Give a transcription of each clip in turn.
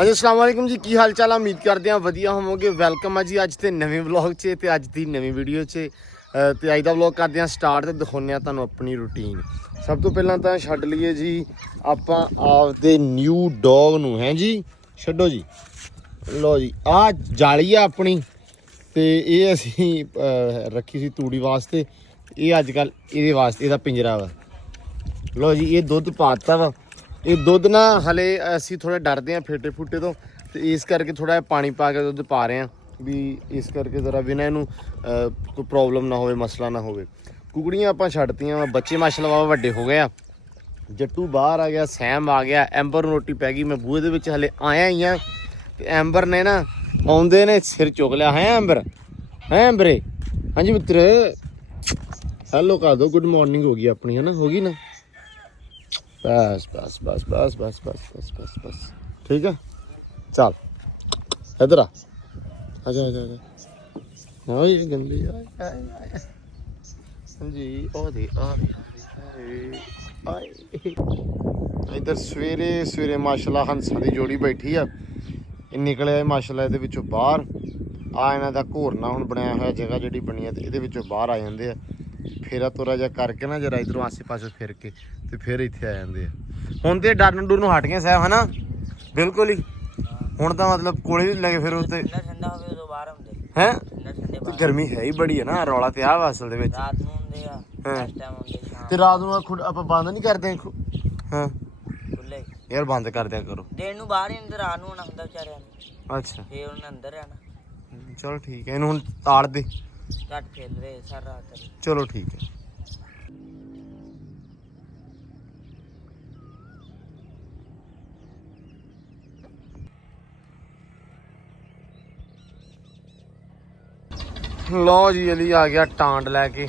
हाँ जी अस्सलाम वालेकुम जी की हाल चाल उम्मीद करते हैं वधिया होवोगे। वेलकम है जी अज के नवे व्लॉग च ते अज की नवी वीडियो च ते अज का व्लॉग करते हैं स्टार्ट ते दिखाने तुहानूं अपनी रूटीन। सब तो पहला तो छड्ड लईए जी आपां आपदे न्यू डॉग नूं है जी छड्डो जी। लो जी आ जाली है अपनी ते ये असीं रखी सी तूड़ी वास्ते। ये अजकल ये वास्ते इहदा पिंजरा वा। लो जी ये दुध पाता वा। ये दुध ना हले असी थोड़े डरते हैं फेटे फूटे तो इस करके थोड़ा पानी पा के दुध पा रहे हैं भी इस करके जरा बिना इनू कोई प्रॉब्लम ना हो मसला ना हो। कुकड़ियाँ आप छड्डतियां बच्चे माशाअल्लाह वड्डे हो गए। जट्टू बाहर आ गया, सैम आ गया, एंबर रोटी पै गई। मैं बूहे दे विच हले आया ही हाँ ते एंबर ने ना आउंदे ने सिर चुक लिया है एंबर। है एंबरे हाँ जी मित्र हेलो कर दो गुड मॉर्निंग हो गई अपनी है ना हो गई ना। बस बस बस बस बस बस बस बस बस ठीक है चल इधर आ आजा आजा आजा। हाँ ये गंदी जी ओ दे इधर सवेरे सवेरे माशाल्लाह हंसा की जोड़ी बैठी है। निकले माशाल्लाह ये विचों बाहर आ इन्हां दा घोरना हुण बनाया होया जगह जिहड़ी बनी है ये विचों बाहर आ जांदे आ। फेरा तोरा जा करके ना जरा इधरों आसे पासे फिर के तो फिर इत्थे आ जाते हैं। हुण तो डरन डुरन हट गए साहब है ना बिल्कुल ही। हुण तो मतलब कोले भी लगे फिर उत्ते हैं तो गर्मी है ही बड़ी है ना रौला तो आ असल दे विच ते रात नूं खुद आपां बंद नहीं करदे। हाँ यार बंद कर दिया करो दिन नूं बाहर ही अंदर रात नूं अंदर बेचारे अच्छा फिर उन्हें अंदर रहना। चलो ठीक है इन्हूं हुण ताड़ दे घट खेल रहे सारा रात। चलो ठीक है लो जी अली आ गया टांड लैके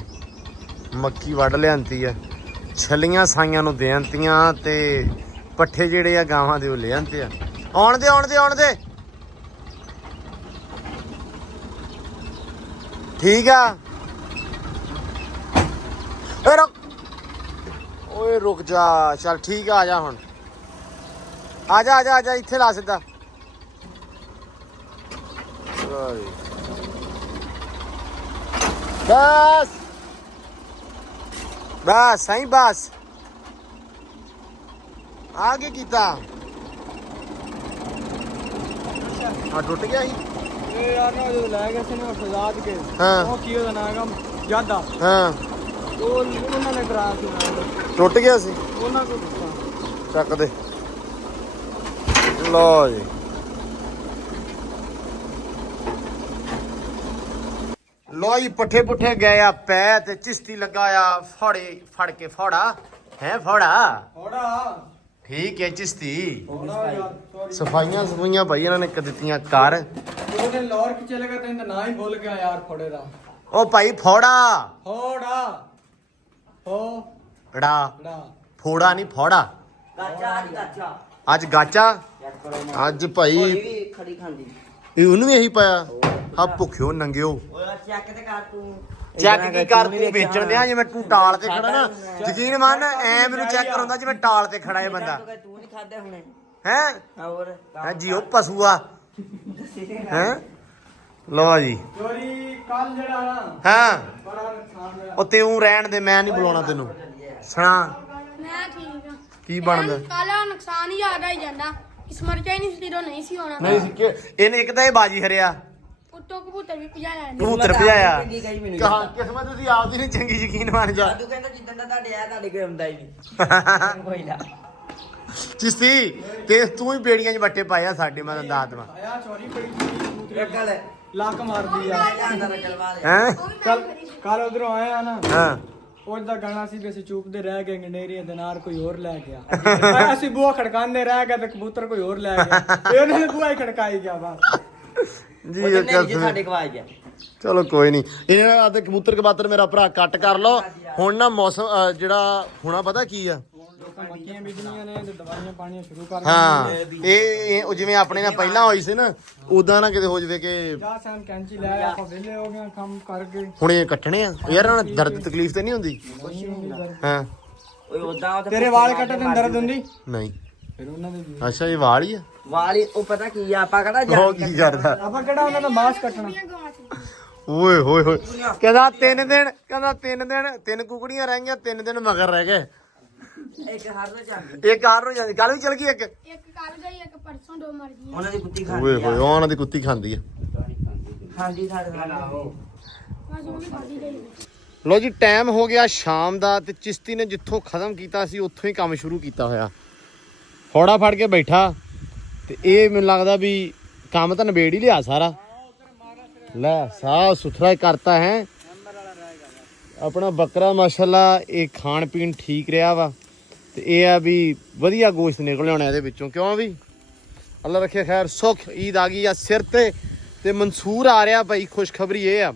मक्की वढ़ लियांती है छलियां साइयां नूं देंतियां ते पट्ठे जेहड़े आ गावां दे ले आंदे आ। आउण दे ठीक है ओए रुक जा चल ठीक है आजा हुण आजा आजा आजा इत्थे ला सीधा बस बस सही बस आगे कीता हाँ टुट गया ही यार ना जो ले गए थे ना फजाद के हां वो की होदा नाम यादा हां वो उन्होंने कराया ਸੀ टुट गया सी ਉਹਨਾਂ को ਚੱਕ ਦੇ लो जी लो जी पट्ठे पुट्ठे गए आ पै ते चिश्ती लगाया फड़े फड़ के फौड़ा है फौड़ा ठीक है चिश्ती सफाइयां सफाइयां भाई इन्होंने दित्तियां कर लाहौर की चलेगा तो इनका ना ही भूल गया यार फोड़े दा ओ भाई फोड़ा फोड़ा फोड़ा फोड़ा नहीं फोड़ा आज गाचा आज भाई खड़ी खांदी ਇਹ ਉਹਨੂੰ ਵੀ ਇਹੀ ਪਾਇਆ ਆ ਭੁੱਖਿਓ ਨੰਗਿਓ ਚੈੱਕ ਤੇ ਕਰ ਤੂੰ ਚੈੱਕ ਕੀ ਕਰ ਤੂੰ ਵੇਚਣ ਦੇ ਆ ਜਿਵੇਂ ਤੂੰ ਟਾਲ ਤੇ ਖੜਾ ਨਾ ਯਕੀਨ ਮੰਨ ਐ ਮੈਨੂੰ ਚੈੱਕ ਕਰਾਉਂਦਾ ਜਿਵੇਂ ਟਾਲ ਤੇ ਖੜਾ ਇਹ ਬੰਦਾ ਤੂੰ ਨਹੀਂ ਖਾਦਾ ਹੁਣੇ ਹੈ ਹੋਰ ਹਾਂ ਜੀ ਉਹ ਪਸ਼ੂਆ ਹੈ ਲੋ ਜੀ ਚੋਰੀ ਕੱਲ ਜਿਹੜਾ ਨਾ ਹਾਂ ਬੜਾ ਨੁਕਸਾਨ ਹੋਇਆ ਉਹ ਤੇ ਉਹ ਰਹਿਣ ਦੇ ਮੈਂ ਨਹੀਂ ਬੁਲਾਉਣਾ ਤੈਨੂੰ ਸੁਣਾ ਮੈਂ ਠੀਕ ਆ ਕੀ ਬਣਦਾ ਕੱਲ ਨੁਕਸਾਨ ਹੀ ਆਦਾ ਹੀ ਜਾਂਦਾ ਸਮਰਚਾ ਹੀ ਨਹੀਂ ਸੀ ਤੋਂ ਨਹੀਂ ਸੀ ਹੋਣਾ ਨਹੀਂ ਸੀ ਇਹਨੇ ਇੱਕ ਤਾਂ ਇਹ ਬਾਜੀ ਹਰਿਆ ਉੱਤੋਂ ਕਬੂਤਰ ਵੀ ਭਜਾਇਆ ਕਬੂਤਰ ਭਜਾਇਆ ਕਹਾਂ ਕਿਸਮਤ ਤੁਸੀਂ ਆਪਦੀ ਨਹੀਂ ਚੰਗੀ ਯਕੀਨ ਮੰਨ ਜਾ ਤੂੰ ਕਹਿੰਦਾ ਜਿੱਦਣ ਦਾ ਤੁਹਾਡੇ ਆ ਤੁਹਾਡੇ ਕੋਈ ਹੁੰਦਾ ਹੀ ਨਹੀਂ ਕੋਈ ਨਾ ਚਿਸ਼ਤੀ ਤੇ ਤੂੰ ਹੀ ਬੇੜੀਆਂ 'ਚ ਵੱਟੇ ਪਾਇਆ ਸਾਡੇ ਮੈਂ ਦੱਸ ਦਵਾਂ ਆਇਆ ਚੋਰੀ ਬੜੀ ਗੱਲ ਲੱਕ ਮਾਰਦੀ ਆ ਹੈ ਕੱਲ ਉਧਰੋਂ ਆਇਆ ਨਾ ਹਾਂ ਉਹਦਾ ਗਾਣਾ ਸੀ ਵੀ ਅਸੀਂ ਚੂਪਦੇ ਰਹਿ ਗਏ ਗੰਡੇਰੀਆਂ ਦੇ ਨਾਲ ਕੋਈ ਹੋਰ ਲੈ ਗਿਆ ਅਸੀਂ ਬੂਹਾ ਖੜਕਾਉਂਦੇ ਰਹਿ ਗਏ ਤੇ ਕਬੂਤਰ ਕੋਈ ਹੋਰ ਲੈ ਗਿਆ ਇਹਨਾਂ ਨੇ ਬੂਹਾ ਹੀ ਖੜਕਾਈ ਗਿਆ ਬਸ ਜੀ ਇਹ ਸਾਡੇ ਕਵਾਈ ਗਿਆ। ਚਲੋ ਕੋਈ ਨਹੀਂ ਇਹਨਾਂ ਦੇ ਕਬੂਤਰ ਕਬਾਤਰ ਮੇਰਾ ਭਰਾ ਕੱਟ ਕਰ ਲਓ। ਹੁਣ ਨਾ ਮੌਸਮ ਜਿਹੜਾ ਹੋਣਾ ਪਤਾ ਕੀ ਆ ਮੱਕੀਆਂ ਬੀਜਣੀਆਂ ਨੇ ਤੇ ਦਵਾਈਆਂ ਪਾਣੀਆਂ ਸ਼ੁਰੂ ਕਰ ਦੇਣੀਆਂ। ਇਹ ਜਿਵੇਂ ਆਪਣੇ ਨਾਲ ਪਹਿਲਾਂ ਹੋਈ ਸੀ ਨਾ ਉਦਾਂ ਨਾ ਕਿਤੇ ਹੋ ਜਵੇ ਕਿ ਜਾ ਸੈਮ ਕੈਂਚੀ ਲੈ ਆਪਾਂ ਵਿਹਲੇ ਹੋ ਗਏ ਕੰਮ ਕਰਕੇ ਹੁਣ ਇਹ ਕੱਟਣੇ ਆ ਯਾਰ ਨਾ ਦਰਦ ਤਕਲੀਫ ਤੇ ਨਹੀਂ ਹੁੰਦੀ ਹਾਂ ਓਏ ਉਦਾਂ ਤੇਰੇ ਵਾਲ ਕੱਟਣ ਤੇ ਦਰਦ ਹੁੰਦੀ ਨਹੀਂ ਫਿਰ ਉਹਨਾਂ ਦੇ ਅੱਛਾ ਇਹ ਵਾਲ ਹੀ ਆ ਵਾਲੀ ਉਹ ਪਤਾ ਕੀ ਆ ਆਪਾਂ ਕਹਿੰਦਾ ਉਹ ਕੀ ਕਰਦਾ ਆਪਾਂ ਕਿਹੜਾ ਉਹਨਾਂ ਦਾ ਮਾਸ ਕੱਟਣਾ ਓਏ ਹੋਏ ਹੋਏ ਕਹਿੰਦਾ 3 ਦਿਨ 3 ਕੁਕੜੀਆਂ ਰਹਿ ਗਈਆਂ 3 ਦਿਨ ਮਗਰ ਰਹਿ ਗਏ ਇੱਕ ਹਰ ਨੂੰ ਜਾਂਦੀ ਇੱਕ ਕਾਰ ਨੂੰ ਜਾਂਦੀ ਕੱਲ ਵੀ ਚਲ ਗਈ ਇੱਕ ਕੱਲ ਗਈ ਇੱਕ ਪਰਸੋਂ 2 ਮਰ ਗਈਆਂ ਉਹਨਾਂ ਦੀ ਕੁੱਤੀ ਓਏ ਖਾਂਦੀ ਹੋਏ ਉਹਨਾਂ ਦੀ ਕੁੱਤੀ ਖਾਂਦੀ ਆ ਖਾਂਦੀ ਸਾਡੇ ਨਾਲ ਬਸ ਉਹ ਵੀ ਖਾਦੀ ਗਈ ਲੋ ਜੀ ਟਾਈਮ ਹੋ ਗਿਆ ਸ਼ਾਮ ਦਾ ਤੇ ਚਿਸ਼ਤੀ ਨੇ ਜਿੱਥੋਂ ਖਤਮ ਕੀਤਾ ਸੀ ਉੱਥੋਂ ਹੀ ਕੰਮ ਸ਼ੁਰੂ ਕੀਤਾ ਹੋਇਆ ਫੋੜਾ ਫੜ ਕੇ ਬੈਠਾ ਤੇ ਇਹ ਮੈਨੂੰ ਲੱਗਦਾ ਵੀ ਕੰਮ ਤਾਂ ਨਿਬੇੜ ਹੀ ਲਿਆ ਸਾਰਾ ਲੈ ਸਾਫ ਸੁਥਰਾ ਕਰਤਾ ਹੈ ਆਪਣਾ ਬੱਕਰਾ ਮਾਸ਼ਾਅੱਲਾ ਇਹ ਖਾਣ ਪੀਣ ਠੀਕ ਰਿਹਾ ਵਾ ਤੇ ਇਹ ਆ ਵੀ ਵਧੀਆ ਗੋਸ਼ਤ ਨਿਕਲ ਆਉਣਾ ਇਹਦੇ ਵਿੱਚੋਂ ਕਿਉਂ ਵੀ ਅੱਲਾ ਰੱਖੇ ਖੈਰ ਸੁੱਖ ਈਦ ਆ ਗਈ ਆ ਸਿਰ ਤੇ ਮਨਸੂਰ ਆ ਰਿਹਾ ਭਾਈ ਖੁਸ਼ਖਬਰੀ ਇਹ ਆ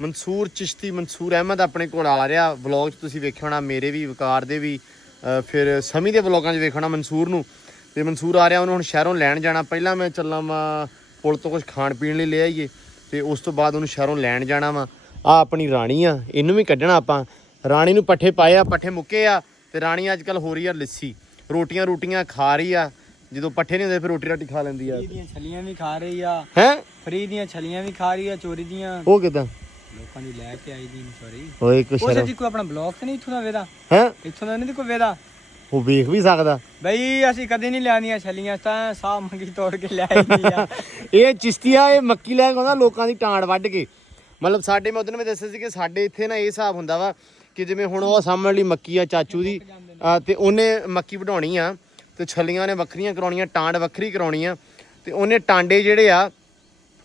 ਮਨਸੂਰ ਚਿਸ਼ਤੀ ਮਨਸੂਰ ਅਹਿਮਦ ਆਪਣੇ ਕੋਲ ਆ ਰਿਹਾ ਵਲੌਗ 'ਚ ਤੁਸੀਂ ਵੇਖਿਆ ਹੋਣਾ ਮੇਰੇ ਵੀ ਵਕਾਰ ਦੇ ਵੀ ਫਿਰ ਸਮੀ ਦੇ ਵਲੌਗਾਂ 'ਚ ਵੇਖਣਾ ਮਨਸੂਰ ਨੂੰ ਤੇ ਮਨਸੂਰ ਆ ਰਿਹਾ ਉਹਨੂੰ ਹੁਣ ਸ਼ਹਿਰੋਂ ਲੈਣ ਜਾਣਾ ਪਹਿਲਾਂ ਮੈਂ ਚੱਲਾਂ ਵਾ ਪੁਲ ਤੋਂ ਕੁਝ ਖਾਣ ਪੀਣ ਲਈ ਲੈ ਆਈਏ ਤੇ ਉਸ ਤੋਂ ਬਾਅਦ ਉਹਨੂੰ ਸ਼ਹਿਰੋਂ ਲੈਣ ਜਾਣਾ ਵਾ ਆ ਆਪਣੀ ਰਾਣੀ ਆ ਇਹਨੂੰ ਵੀ ਕੱਢਣਾ ਆਪਾਂ ਰਾਣੀ ਨੂੰ ਪੱਠੇ ਪਾਏ ਆ ਪੱਠੇ ਮੁੱਕੇ ਆ ਤੇ ਰਾਣੀ ਅੱਜ ਕੱਲ ਹੋ ਰਹੀ ਆ ਲਿੱਸੀ ਰੋਟੀਆਂ ਖਾ ਰਹੀ ਆ ਜਦੋਂ ਪੱਠੇ ਨਹੀਂ ਹੁੰਦੇ ਫਿਰ ਰੋਟੀ ਰਾਟੀ ਖਾ ਲੈਂਦੀ ਆ ਫਰੀ ਦੀਆਂ ਛਲੀਆਂ ਵੀ ਖਾ ਰਹੀ ਆ ਹੈ ਫਰੀ ਦੀਆਂ ਛਲੀਆਂ ਵੀ ਖਾ ਰਹੀ ਆ ਚੋਰੀ ਦੀਆਂ ਉਹ ਕਿਦਾਂ ਲੋਕਾਂ ਦੀ ਲੈ ਕੇ ਆਈ ਦੀ ਸੌਰੀ ਓਏ ਕੁਛ ਉਹ ਜੀ ਕੋਈ ਆਪਣਾ ਬਲੌਗ ਤੇ ਨਹੀਂ ਇੱਥੋਂ ਦਾ ਵੇਦਾ ਹੈ ਇੱਥੋਂ ਦਾ ਨਹੀਂ ਕੋਈ ਵੇਦਾ ਉਹ ਵੇਖ ਵੀ ਸਕਦਾ ਬਈ ਅਸੀਂ ਕਦੇ ਨਹੀਂ ਲਿਆਂਦੀਆਂ ਛਲੀਆਂ ਤਾਂ ਸਾਹ ਮੰਗੀ ਤੋੜ ਕੇ ਲੈ ਆਈ ਆ ਇਹ ਚਿਸ਼ਤੀਆ ਇਹ ਮੱਕੀ ਲੈ ਕੇ ਆਉਂਦਾ ਲੋਕਾਂ ਦੀ ਟਾਂਡ ਵੱਢ ਕੇ ਮਤਲਬ ਸਾਡੇ ਮੈਂ ਉਦੋਂ ਵੀ ਦੱਸਿਆ ਸੀ ਕਿ ਸਾਡੇ ਇੱਥੇ ਨਾ ਇਹ ਹਿਸਾਬ ਹੁੰਦਾ ਵਾ ਕਿ ਜਿਵੇਂ ਹੁਣ ਉਹ ਸਾਹਮਣੇ ਵਾਲੀ ਮੱਕੀ ਆ ਚਾਚੂ ਦੀ ਤੇ ਉਹਨੇ ਮੱਕੀ ਵਢਾਉਣੀ ਆ ਤੇ ਛਲੀਆਂ ਨੇ ਵੱਖਰੀਆਂ ਕਰਾਉਣੀਆਂ ਟਾਂਡ ਵੱਖਰੀ ਕਰਾਉਣੀ ਆ ਤੇ ਉਹਨੇ ਟਾਂਡੇ ਜਿਹੜੇ ਆ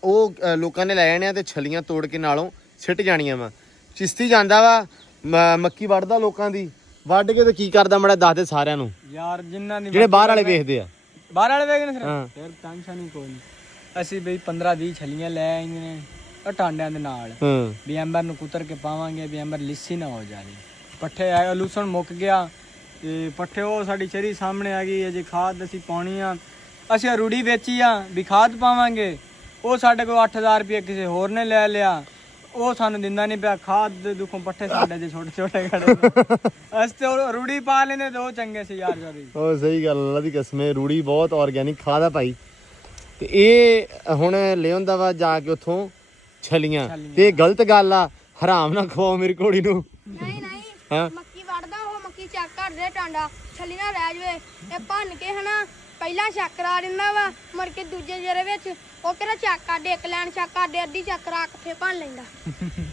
ਉਹ ਲੋਕਾਂ ਨੇ ਲੈ ਜਾਣੇ ਆ ਤੇ ਛਲੀਆਂ ਤੋੜ ਕੇ ਨਾਲੋਂ ਸਿੱਟ ਜਾਣੀਆਂ ਵਾ ਚਿਸ਼ਤੀ ਜਾਂਦਾ ਵਾ ਮੱਕੀ ਵੱਢਦਾ ਲੋਕਾਂ ਦੀ ਵੱਢ ਕੇ ਤੇ ਕੀ ਕਰਦਾ ਮੜਾ ਦੱਸ ਦੇ ਸਾਰਿਆਂ ਨੂੰ ਯਾਰ ਜਿਨ੍ਹਾਂ ਦੀ ਜਿਹੜੇ ਬਾਹਰ ਵਾਲੇ ਵੇਖਦੇ ਆ ਬਾਹਰ ਵਾਲੇ ਵੇਖਦੇ ਨੇ ਹਾਂ। ਫਿਰ ਟੈਨਸ਼ਨ ਹੀ ਕੋਈ ਨਹੀਂ ਅਸੀਂ ਬਈ 15-20 ਛਲੀਆਂ ਲੈ ਆਈਆਂ ਨੇ ਉਹ ਟਾਂਡਿਆਂ ਦੇ ਨਾਲ ਹਾਂ ਵੀ ਅੰਬਰ ਨੂੰ ਕੁਤਰ ਕੇ ਪਾਵਾਂਗੇ ਵੀ ਅੰਬਰ ਲਿੱਸੀ ਨਾ ਹੋ ਜਾਵੇ ਪੱਠੇ ਆਏ ਲੂਸਣ ਮੁੱਕ ਗਿਆ ਤੇ ਪੱਠੇ ਉਹ ਸਾਡੀ ਚਰੀ ਸਾਹਮਣੇ ਆ ਗਈ ਅਜੇ ਖਾਦ ਅਸੀਂ ਪਾਉਣੀ ਆ ਅਸੀਂ ਰੂੜੀ ਵੇਚੀ ਆ ਵੀ ਖਾਦ ਪਾਵਾਂਗੇ ਉਹ ਸਾਡੇ ਕੋਲ 8000 ਰੁਪਏ ਕਿਸੇ ਹੋਰ ਨੇ ਲੈ ਲਿਆ ਉਹ ਸਾਨੂੰ ਦਿੰਦਾ ਨਹੀਂ ਪਿਆ ਖਾਦ ਦੇ ਦੁੱਖੋਂ ਪੱਠੇ ਸਾਡੇ ਜੇ ਛੋਟੇ ਛੋਟੇ ਖੜੇ ਅਸੀਂ ਤੇ ਉਹ ਰੂੜੀ ਪਾ ਲੈਂਦੇ ਤੇ ਉਹ ਚੰਗੇ ਸੀ ਯਾਰ ਜਰੀ ਉਹ ਸਹੀ ਗੱਲ ਅੱਲਾ ਦੀ ਕਸਮੇ ਰੂੜੀ ਬਹੁਤ ਆਰਗੈਨਿਕ ਖਾਦ ਆ ਭਾਈ ਤੇ ਇਹ ਹੁਣ ਲਿਆਉਂਦਾ ਵਾ ਜਾ ਕੇ ਉੱਥੋਂ ਛਲੀਆਂ ਤੇ ਇਹ ਗਲਤ ਗੱਲ ਆ ਹਰਾਮ ਨਾ ਖਵਾਓ ਮੇਰੀ ਘੋੜੀ ਨੂੰ ਨਹੀਂ ਹਾਂ ਮੱਕੀ ਵੜਦਾ ਉਹ ਮੱਕੀ ਚੈੱਕ ਕਰਦੇ ਟਾਂਡਾ ਛੱਲੀ ਨਾ ਰਹਿ ਜਵੇ ਇਹ ਭੰਨ ਕੇ ਹਨਾ ਪਹਿਲਾਂ ਚੈੱਕ ਕਰਾ ਦਿੰਦਾ ਵਾ ਮੁੜ ਕੇ ਦੂਜੇ ਜਰੇ ਵਿੱਚ ਉਹ ਕਿਹੜਾ ਚੈੱਕ ਕਰਦੇ ਇੱਕ ਲੈਣ ਚੈੱਕ ਕਰਦੇ ਅੱਧੀ ਚੈੱਕ ਕਰਾ ਕਿੱਥੇ ਭੰਨ ਲੈਂਦਾ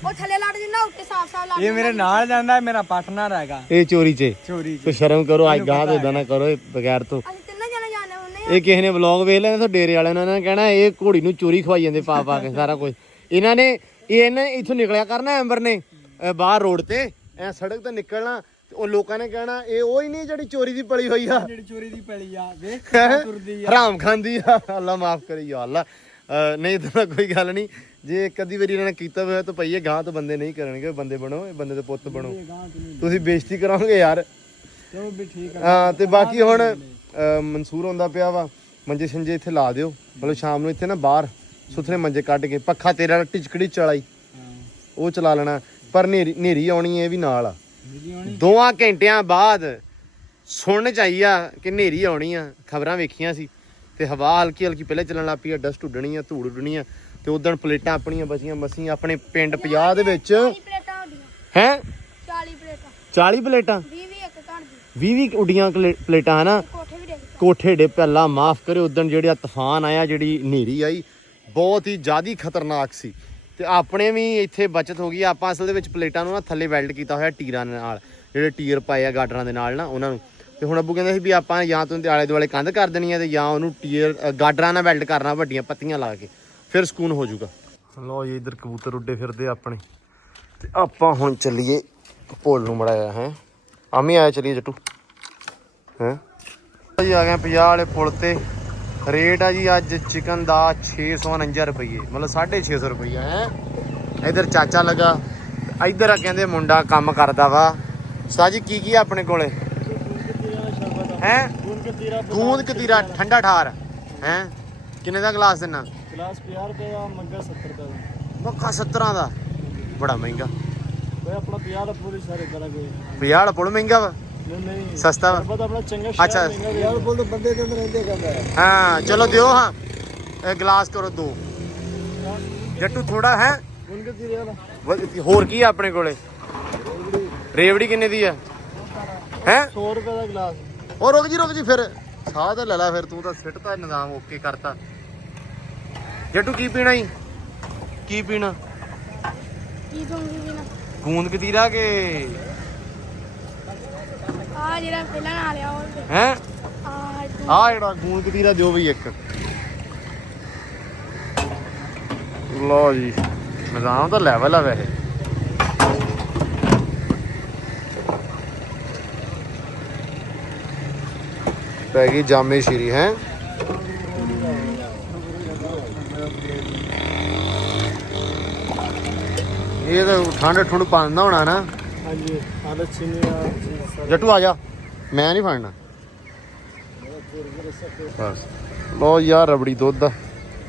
ਉਹ ਥੱਲੇ ਲੜ ਜਿੰਦਾ ਉੱਤੇ ਸਾਫ ਲੜ ਇਹ ਮੇਰੇ ਨਾਲ ਜਾਂਦਾ ਮੇਰਾ ਪਾਰਟਨਰ ਹੈਗਾ ਇਹ ਚੋਰੀ 'ਚ ਚੋਰੀ ਕੋਈ ਸ਼ਰਮ ਕਰੋ ਅੱਜ ਗਾਹ ਇਦਾਂ ਨਾ ਕਰੋ ਇਹ ਬਗੈਰ ਤੋਂ ਅਸੀਂ ਤਿੰਨਾਂ ਜਣੇ ਜਾਣੇ ਹੁੰਦੇ ਇਹ ਕਿਸੇ ਨੇ ਵਲੌਗ ਵੇਖ ਲੈਣਾ ਤਾਂ ਡੇਰੇ ਵਾਲਿਆਂ ਨੇ ਕਹਿਣਾ ਇਹ ਘੋੜੀ ਨੂੰ ਚੋਰੀ ਖਵਾਈ ਜਾਂਦੇ ਪਾ ਕੇ ਸਾਰਾ ਕੁਝ ਇਹਨਾਂ ਨੇ ਇਹਨੇ ਇੱਥੋਂ ਨਿਕਲਿਆ ਕਰਨਾ ਐਂਬਰ ਨੇ ਬਾਹਰ ਰੋਡ ਤੇ ਐ ਸੜਕ ਤੇ ਨਿਕਲਣਾ ਉਹ ਲੋਕਾਂ ਨੇ ਕਹਿਣਾ ਇਹ ਉਹ ਹੀ ਨਹੀਂ ਜਿਹੜੀ ਚੋਰੀ ਦੀ ਪਲੀ ਹੋਈ ਆ ਜਿਹੜੀ ਚੋਰੀ ਦੀ ਪੈਲੀ ਆ ਵੇਖ ਤੁਰਦੀ ਆ ਹਰਾਮ ਖਾਂਦੀ ਆ ਅੱਲਾ ਮਾਫ ਕਰੇ ਯਾ ਅੱਲਾ ਨਹੀਂ ਤਾਂ ਕੋਈ ਗੱਲ ਨਹੀਂ ਜੇ ਕਦੀ ਵਾਰੀ ਇਹਨਾਂ ਨੇ ਕੀਤਾ ਹੋਇਆ ਤਾਂ ਪਈਏ ਗਾਂ ਤੋਂ ਬੰਦੇ ਨਹੀਂ ਕਰਨਗੇ ਬੰਦੇ ਬਣੋ ਇਹ ਬੰਦੇ ਦੇ ਪੁੱਤ ਬਣੋ ਤੁਸੀਂ ਬੇਇੱਜ਼ਤੀ ਕਰਾਂਗੇ ਯਾਰ ਚਲੋ ਵੀ ਠੀਕ ਆ ਹਾਂ ਤੇ ਬਾਕੀ ਹੁਣ ਮਨਸੂਰ ਹੁੰਦਾ ਪਿਆ ਵਾ ਮੰਜੇ ਸੰਜੇ ਇੱਥੇ ਲਾ ਦਿਓ ਮਤਲਬ ਸ਼ਾਮ ਨੂੰ ਇੱਥੇ ਨਾ ਬਾਹਰ ਸੁਥਰੇ ਮੰਜੇ ਕੱਢ ਕੇ ਪੱਖਾ ਤੇਰਾ ਟਿਚਕੜੀ ਚਲਾਈ ਉਹ ਚਲਾ ਲੈਣਾ ਪਰ ਨੇਰੀ ਆਉਣੀ ਇਹ ਵੀ ਨਾਲ ਆ 2 ਘੰਟਿਆਂ ਬਾਅਦ ਸੁਣਨ ਚ ਆਈ ਆ ਕਿ ਨੇਰੀ ਆਉਣੀ ਆ ਖਬਰਾਂ ਵੇਖੀਆਂ ਸੀ ਤੇ ਹਵਾ ਹਲਕੀ ਹਲਕੀ ਪਹਿਲੇ ਚੱਲਣ ਲੱਗ ਪਈ ਆ ਡਸਟ ਉੱਡਣੀ ਆ ਧੂੜ ਉੱਡਣੀ ਆ ਤੇ ਉਦੋਂ ਪਲੇਟਾਂ ਆਪਣੀਆਂ ਬਚੀਆਂ ਮਸੀਂ ਆਪਣੇ ਪਿੰਡ 50 ਦੇ ਵਿੱਚ 40 ਪਲੇਟਾਂ ਹੁੰਦੀਆਂ ਹੈ 40 ਪਲੇਟਾਂ 40 ਪਲੇਟਾਂ 20 ਇੱਕ ਘਰ ਦੀ 20 ਉੱਡੀਆਂ ਪਲੇਟਾਂ ਹਨਾ ਕੋਠੇ ਵੀ ਡਿੱਗ ਕੋਠੇ ਡੇ ਪਹਿਲਾਂ ਮਾਫ ਕਰੇ ਉਦੋਂ ਜਿਹੜਾ ਤੂਫਾਨ ਆਇਆ ਜਿਹੜੀ ਹਨੇਰੀ ਆਈ ਬਹੁਤ ਹੀ ਜ਼ਿਆਦਾ ਖਤਰਨਾਕ ਸੀ ਤੇ ਆਪਣੇ ਵੀ ਇੱਥੇ ਬਚਤ ਹੋ ਗਈ ਆਪਾਂ ਅਸਲ ਦੇ ਵਿੱਚ ਪਲੇਟਾਂ ਨੂੰ ਨਾ ਥੱਲੇ ਵੈਲਡ ਕੀਤਾ ਹੋਇਆ ਟੀਰਾਂ ਦੇ ਨਾਲ ਜਿਹੜੇ ਟੀਰ ਪਾਏ ਆ ਗਾਡਰਾਂ ਦੇ ਨਾਲ ਨਾ ਉਹਨਾਂ ਨੂੰ ਤੇ ਹੁਣ ਅੱਬੂ ਕਹਿੰਦੇ ਸੀ ਵੀ ਆਪਾਂ ਜਾਂ ਤੋਂ ਆਲੇ ਦੁਆਲੇ ਕੰਧ ਕਰ ਦੇਣੀ ਆ ਤੇ ਜਾਂ ਉਹਨੂੰ ਟੀਰ ਗਾਡਰਾਂ ਨਾਲ ਵੈਲਡ ਕਰਨਾ ਵੱਡੀਆਂ ਪੱਤੀਆਂ ਲਾ ਕੇ ਫਿਰ ਸਕੂਨ ਹੋ ਜਾਊਗਾ ਲਓ ਜੀ ਇੱਧਰ ਕਬੂਤਰ ਉੱਡੇ ਫਿਰਦੇ ਆਪਣੇ ਤੇ ਆਪਾਂ ਹੁਣ ਚੱਲੀਏ ਭੋਲ ਨੂੰ ਮੜਾਇਆ ਹੈ ਆਮੀ ਆਇਆ ਚੱਲੀਏ ਜੱਟੂ ਹੈ ਜੀ ਆ ਗਏ 50 ਵਾਲੇ ਪੁਲ ਤੇ ਰੇਟ ਆ ਜੀ ਅੱਜ ਚਿਕਨ ਦਾ 649 ਰੁਪਏ ਮਤਲਬ 650 ਰੁਪਏ ਹੈ ਇਧਰ ਚਾਚਾ ਲੱਗਾ ਇਧਰ ਆ ਕਹਿੰਦੇ ਮੁੰਡਾ ਕੰਮ ਕਰਦਾ ਵਾ ਸਾਜੀ ਕੀ ਆਪਣੇ ਕੋਲੇ ਹੈ ਗੂੰਦ ਕਤੀਰਾ ਠੰਡਾ ਠਾਰ ਹੈ ਕਿੰਨੇ ਦਾ ਗਲਾਸ ਦੇਣਾ ਗਲਾਸ 50 ਰੁਪਏ ਦਾ ਮੰਗਾ 70 ਦਾ ਮੱਕਾ 17 ਦਾ ਬੜਾ ਮਹਿੰਗਾ ਓਏ ਆਪਣਾ 50 ਦਾ ਪੂਰੀ ਸਾਰੇ ਇਦਾਂ ਦਾ ਕੋਈ 50 ਵਾਲਾ ਪੁਲ ਮਹਿੰਗਾ ਵਾ ਨਹੀਂ ਸਸਤਾ ਵਾ? ਪਤਾ ਆਪਣਾ ਚੰਗਾ ਅੱਛਾ ਯਾਰ ਬੋਲ ਤਾਂ ਬੰਦੇ ਦੇ ਅੰਦਰ ਰਹਿੰਦੇ ਕਹਿੰਦਾ ਹੈ ਹਾਂ ਚਲੋ ਦਿਓ ਹਾਂ ਇਹ ਗਲਾਸ ਕਰੋ 2 ਜੱਟੂ ਥੋੜਾ ਹੈ ਹੁਣ ਕਿ ਤੇਰੇ ਵਾਲਾ ਹੋਰ ਕੀ ਆ ਆਪਣੇ ਕੋਲੇ ਰੇਵੜੀ ਕਿੰਨੇ ਦੀ ਆ ਹੈ 100 ਰੁਪਏ ਦਾ ਗਲਾਸ ਉਹ ਰੁਕ ਜੀ ਫਿਰ ਸਾਹ ਤਾਂ ਲੈ ਲੈ ਫਿਰ ਤੂੰ ਤਾਂ ਸਿੱਟਤਾ ਨਿਜ਼ਾਮ ਓਕੇ ਕਰਤਾ ਜੱਟੂ ਕੀ ਪੀਣਾ ਈ ਕੀ ਪੀਣਾ ਕੀ ਦੂੰਗੀ ਵੀ ਨਾ ਗੂੰਦ ਕਤੀਰਾ ਕੇ ਆ ਜਿਹੜਾ ਪਹਿਲਾਂ ਨਾਲ ਆ ਉਹ ਹੈ ਆ ਆ ਜਿਹੜਾ ਗੂੰਦ ਕਤੀਰਾ ਦਿਓ ਬਈ ਇੱਕ ਲਓ ਜੀ ਨਿਜ਼ਾਮ ਤਾਂ ਲੈਵਲ ਆ ਵੈਸੇ ਪੈ ਗਈ ਜਾਮੇ ਸ਼ੀਰੀ ਹੈ ਇਹ ਤਾਂ ਠੰਡ ਪਾਉਂਦਾ ਹੋਣਾ ਨਾ ਹਾਂਜੀ ਹਾਲੇ ਚੀਨੀ ਆ ਜੱਟੂ ਆ ਜਾ ਮੈਂ ਨਹੀਂ ਫੜਨਾ ਬਸ ਲੋ ਯਾਰ ਰਬੜੀ ਦੁੱਧ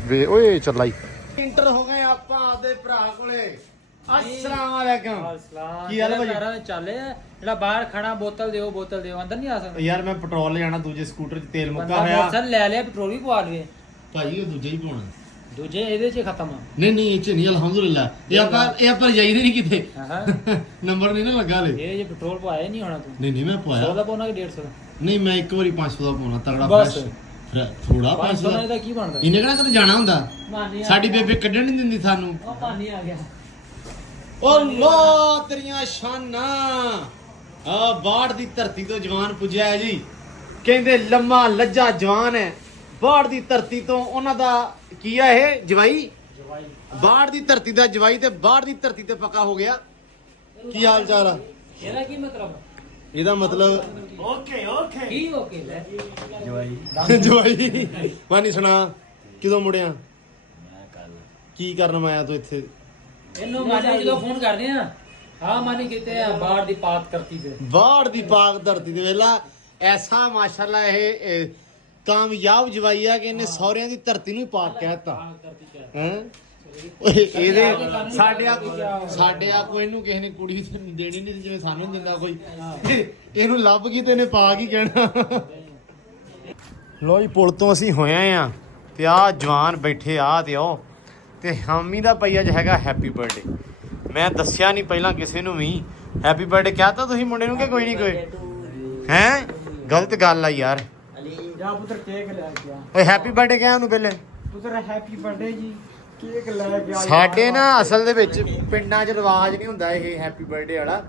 ਵੇ ਓਏ ਚੱਲਾਈ ਇੰਟਰ ਹੋ ਗਏ ਆਪਾਂ ਆਪਦੇ ਭਰਾ ਕੋਲੇ ਅਸਲਾਮ ਵਾਲੇਕਮ ਕੀ ਹਾਲ ਹੈ ਭਾਜੀ ਚੱਲੇ ਜਿਹੜਾ ਬਾਹਰ ਖੜਾ ਬੋਤਲ ਦਿਓ ਅੰਦਰ ਨਹੀਂ ਆ ਸਕਦਾ ਯਾਰ ਮੈਂ ਪੈਟਰੋਲ ਲੈਣਾ ਦੂਜੇ ਸਕੂਟਰ 'ਚ ਤੇਲ ਮੁੱਕਾ ਬੰਦਾ ਹੋਇਆ ਮੋਟਰਸਾਈਕਲ ਲੈ ਲਿਆ ਪੈਟਰੋਲ ਵੀ ਪਵਾ ਲਵੇ ਭਾਜੀ ਉਹ ਦੂਜੇ ਹੀ ਪਾਉਣਾ ਦੂਜੇ ਇਹਦੇ 'ਚ ਖਤਮ ਆ ਨਹੀਂ ਇਹ 'ਚ ਨਹੀਂ ਅਲਹਮਦੁਲਿਲਾ ਇਹ ਆਪਾਂ ਜਾਈਦੇ ਨਹੀਂ ਕਿਤੇ ਹਾਂ ਨੰਬਰ ਨਹੀਂ ਨਾ ਲੱਗਾ ਲੈ ਇਹ ਜੇ ਪੈਟਰੋਲ ਪਵਾਇਆ ਨਹੀਂ ਹੋਣਾ ਤੂੰ ਨਹੀਂ ਮੈਂ 100 ਪਵਾਇਆ ਦਾ ਪਾਉਣਾ ਕਿ 150 ਦਾ ਨਹੀਂ ਮੈਂ ਇੱਕ ਵਾਰੀ 500 ਦਾ ਪਾਉਣਾ ਤਗੜਾ ਬਸ। ਥੋੜਾ 500 500 ਦਾ ਕੀ ਬਣਦਾ ਇਹਨੇ ਕਿਹੜਾ ਕਿਤੇ ਜਾਣਾ ਹੁੰਦਾ ਮਾਨੀ ਸਾਡੀ ਬੇਬੇ ਕੱਢਣ ਨਹੀਂ ਦਿੰਦੀ ਸਾਨੂੰ ਉਹ ਪਾਣੀ ਆ ਗਿਆ ਓ ਲੋ ਤੇਰੀਆਂ ਸ਼ਾਨਾਂ ਆ ਬਾੜ ਦੀ ਧਰਤੀ ਤੋਂ ਜਵਾਨ ਪੁੱਜਿਆ ਹੈ ਜੀ ਕਹਿੰਦੇ ਲੰਮਾ ਲੱਜਾ ਜਵਾਨ ਹੈ ਬਾੜ ਦੀ ਧਰਤੀ ਤੋਂ ਉਹਨਾਂ ਦਾ ਕੀ ਆ ਇਹ ਜਵਾਈ ਬਾੜ ਦੀ ਧਰਤੀ ਦਾ ਜਵਾਈ ਤੇ ਬਾੜ ਦੀ ਧਰਤੀ ਤੇ ਪੱਕਾ ਹੋ ਗਿਆ ਕੀ ਹਾਲ ਚਾਲ ਆ ਇਹਦਾ ਕੀ ਮਤਲਬ ਇਹਦਾ ਮਤਲਬ ਕੀ ਓਕੇ ਲੈ ਜਵਾਈ ਮਾਨੀ ਸੁਣਾ ਕਿਦੋਂ ਮੁੜਿਆ ਕੀ ਕਰਨ ਮੈਂ ਆਇਆ ਤੂੰ ਇੱਥੇ ਇਹਨੂੰ ਮਾਨੀ ਜਦੋਂ ਫੋਨ ਕਰਦੇ ਆ ਹਾਂ ਮਾਨੀ ਕਿਤੇ ਆ ਬਾਹਰ ਦੀ ਪਾਤ ਕਰਤੀ ਤੇ ਬਾੜ ਦੀ ਪਾਕ ਧਰਤੀ ਦੇ ਵੇਲਾ ਐਸਾ ਮਾਸ਼ਾਅੱਲਾ ਇਹ ਕਾਮਯਾਬ ਜਵਾਈ ਆ ਕਿ ਇਹਨੇ ਸਹੁਰਿਆਂ ਦੀ ਧਰਤੀ ਨੂੰ ਹੀ ਪਾਕ ਕਹਿਤਾ ਹੈ ਓਏ ਇਹਦੇ ਸਾਡੇ ਆ ਕੋਈ ਇਹਨੂੰ ਕਿਸੇ ਨੇ ਕੁੜੀ ਦੇਣੀ ਨਹੀਂ ਜਿਵੇਂ ਸਾਨੂੰ ਦਿੰਦਾ ਕੋਈ ਇਹਨੂੰ ਲੱਭ ਗਈ ਤੇ ਇਹਨੇ ਪਾਕ ਹੀ ਕਹਿਣਾ ਲੋ ਜੀ ਪੁਲ ਤੋਂ ਅਸੀਂ ਹੋਏ ਆ ਤੇ ਆ ਜਵਾਨ ਬੈਠੇ ਆ ਤੇ ਉਹ ਤੇ ਹਾਮੀ ਦਾ ਭਾਈ ਅੱਜ ਹੈਗਾ ਹੈਪੀ ਬਰਥਡੇ ਮੈਂ ਦੱਸਿਆ ਨਹੀਂ ਪਹਿਲਾਂ ਕਿਸੇ ਨੂੰ ਵੀ ਹੈਪੀ ਬਰਥਡੇ ਕਹਤਾ ਤੁਸੀਂ ਮੁੰਡੇ ਨੂੰ ਕਿ ਕੋਈ ਨਹੀਂ ਕੋਈ ਹੈ ਗਲਤ ਗੱਲ ਆ ਯਾਰ ਜਾ ਪੁੱਤਰ ਕੇਕ ਲੈ ਕੇ ਆ ਓਏ ਹੈਪੀ ਬਰਥਡੇ ਕਹਿ ਉਹਨੂੰ ਪਹਿਲੇ ਪੁੱਤਰ ਹੈਪੀ ਬਰਥਡੇ ਜੀ ਕੇਕ ਲੈ ਕੇ ਆ ਸਾਡੇ ਨਾ ਅਸਲ ਦੇ ਵਿੱਚ ਪਿੰਡਾਂ 'ਚ ਰਿਵਾਜ ਨਹੀਂ ਹੁੰਦਾ ਇਹ ਹੈਪੀ ਬਰਥਡੇ ਵਾਲਾ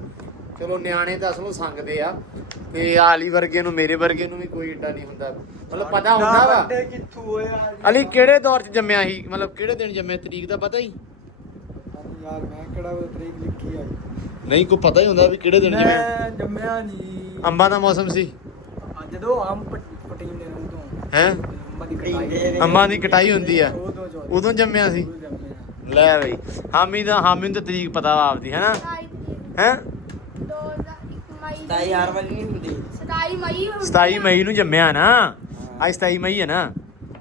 ਚਲੋ ਨਿਆਣੇ ਤਾਂ ਅਸਲੋਂ ਸੰਗਦੇ ਆ ਤੇ ਆਲੀ ਵਰਗੇ ਨੂੰ ਮੇਰੇ ਵਰਗੇ ਨੂੰ ਵੀ ਕੋਈ ਏਡਾ ਨਹੀਂ ਹੁੰਦਾ ਮਤਲਬ ਪਤਾ ਹੁੰਦਾ ਵਾ ਬਰਥਡੇ ਕਿੱਥੋਂ ਹੋਇਆ ਅਲੀ ਕਿਹੜੇ ਦੌਰ 'ਚ ਜੰਮਿਆ ਸੀ ਮਤਲਬ ਕਿਹੜੇ ਦਿਨ ਜੰਮਿਆ ਤਰੀਕ ਦਾ ਪਤਾ ਹੀ ਯਾਰ ਮੈਂ ਕਿਹੜਾ ਉਹ ਤਰੀਕ ਲਿਖੀ ਆ ਨਹੀਂ ਕੋਈ ਪਤਾ ਹੀ ਹੁੰਦਾ ਵੀ ਕਿਹੜੇ ਦਿਨ ਜੰਮਿਆ ਮੈਂ ਜੰਮਿਆ ਨਹੀਂ ਅੰਬਾਂ ਦਾ ਮੌਸਮ ਸੀ ਜਦੋਂ ਆਮ ਪਟੀਨੇ ਉਦੋਂ ਹੈ ਅੰਬਾਂ ਦੀ ਕਟਾਈ ਅੰਬਾਂ ਦੀ ਕਟਾਈ ਹੁੰਦੀ ਆ ਉਦੋਂ ਜੋ ਉਦੋਂ ਜੰਮਿਆ ਸੀ ਲੈ ਬਈ ਹਾਮੀ ਨੂੰ ਤਾਂ ਤਰੀਕ ਪਤਾ ਵਾ ਆਪਦੀ ਹੈਨਾ ਹੈ 27 ਯਾਰ ਵਾਲੀ ਨਹੀਂ ਹੁੰਦੀ 27 ਮਈ 27 ਮਈ ਨੂੰ ਜੰਮਿਆ ਨਾ ਅੱਜ 27 ਮਈ ਹੈ ਨਾ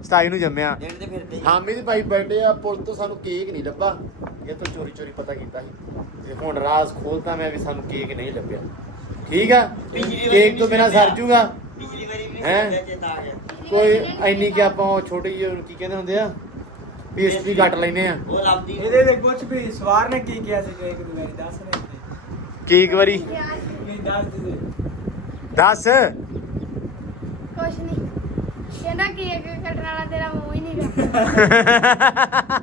27 ਨੂੰ ਜੰਮਿਆ ਦਿਨ ਤੇ ਫਿਰ ਤੇ ਹਾਮੀ ਦੀ ਭਾਈ ਬਰਥਡੇ ਆ ਪੁੱਲ ਤੋਂ ਸਾਨੂੰ ਕੇਕ ਨਹੀਂ ਲੱਭਾ ਇਹ ਤੋਂ ਚੋਰੀ ਪਤਾ ਕੀਤਾ ਸੀ ਤੇ ਹੁਣ ਰਾਜ਼ ਖੋਲਤਾ ਮੈਂ ਵੀ ਸਾਨੂੰ ਕੇਕ ਨਹੀਂ ਲੱਭਿਆ ਠੀਕ ਆ ਕੇਕ ਤੋਂ ਬਿਨਾ ਸਰ ਜੂਗਾ ਪਿਛਲੀ ਵਾਰੀ ਵੀ ਹੈਂ? ਚੇਤਾ ਆ ਗਿਆ ਕੋਈ ਐਨੀ ਕਿ ਆਪਾਂ ਉਹ ਛੋਟੀ ਜਿਹੀ ਕੀ ਕਹਿੰਦੇ ਹੁੰਦੇ ਆ ਪੇਸਟਰੀ ਕੱਟ ਲੈਨੇ ਆ ਉਹ ਲੱਭਦੀ ਇਹਦੇ ਦੇ ਕੁਝ ਵੀ ਸਵਾਰ ਨੇ ਕੀ ਕਿਹਾ ਸੀ ਕੇਕ ਨੂੰ ਮੇਰੀ ਦੱਸ ਰਹੇ ਕੇਕ ਵਾਰੀ ਨਹੀਂ ਦੱਸ ਦੇ ਦੱਸ ਕੁਛ ਨਹੀਂ ਕਹਿੰਦਾ ਕੇਕ ਕੱਟਣ ਵਾਲਾ ਤੇਰਾ ਮੂੰਹ ਹੀ ਨਹੀਂ ਗਾ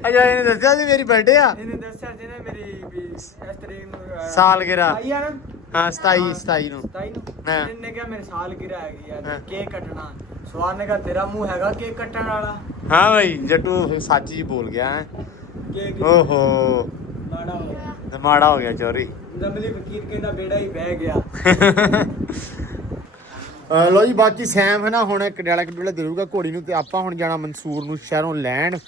ਅਜਾ ਇਹਨੇ ਦੱਸਿਆ ਸੀ ਮੇਰੀ ਬਰਥਡੇ ਆ ਇਹਨੇ ਦੱਸਿਆ ਸੀ ਨਾ ਮੇਰੀ ਵੀ ਇਸ ਤਰੀਕ ਨੂੰ ਸਾਲਗਿਰਾ ਆਈ ਆ ਨਾ ਹਾਂ 27 ਨੂੰ 27 ਨੂੰ ਹਾਂ। ਇਹਨੇ ਕਿਹਾ ਮੇਰੇ ਸਾਲਗਿਰਾ ਹੈਗੀ ਹਾਂ। ਯਾਰ ਕੇਕ ਕੱਟਣਾ ਸਵਾਰ ਨੇ ਕਿਹਾ ਤੇਰਾ ਮੂੰਹ ਹੈਗਾ ਕੇਕ ਕੱਟਣ ਵਾਲਾ ਹਾਂ ਭਾਈ ਜੱਟੂ ਸੱਚ ਹੀ ਬੋਲ ਗਿਆ ਹੈ ਕੇਕ ਓਹੋ ਮਾੜਾ ਹੋ ਗਿਆ ਤੇ ਮਾੜਾ ਹੋ ਗਿਆ ਚੋਰੀ ਦਮਲੀ ਫਕੀਰ ਕਹਿੰਦਾ ਬੇੜਾ ਹੀ ਬਹਿ ਗਿਆ ਲੋ ਜੀ ਬਾਕੀ ਸੈਮ ਹੈ ਨਾ ਹੁਣ ਕਡਿਆਲਾ ਕਡੂਲਾ ਦੇਊਗਾ ਘੋੜੀ ਨੂੰ ਤੇ ਆਪਾਂ ਹੁਣ ਜਾਣਾ ਮਨਸੂਰ ਨੂੰ ਸ਼ਹਿਰੋਂ ਲੈਣ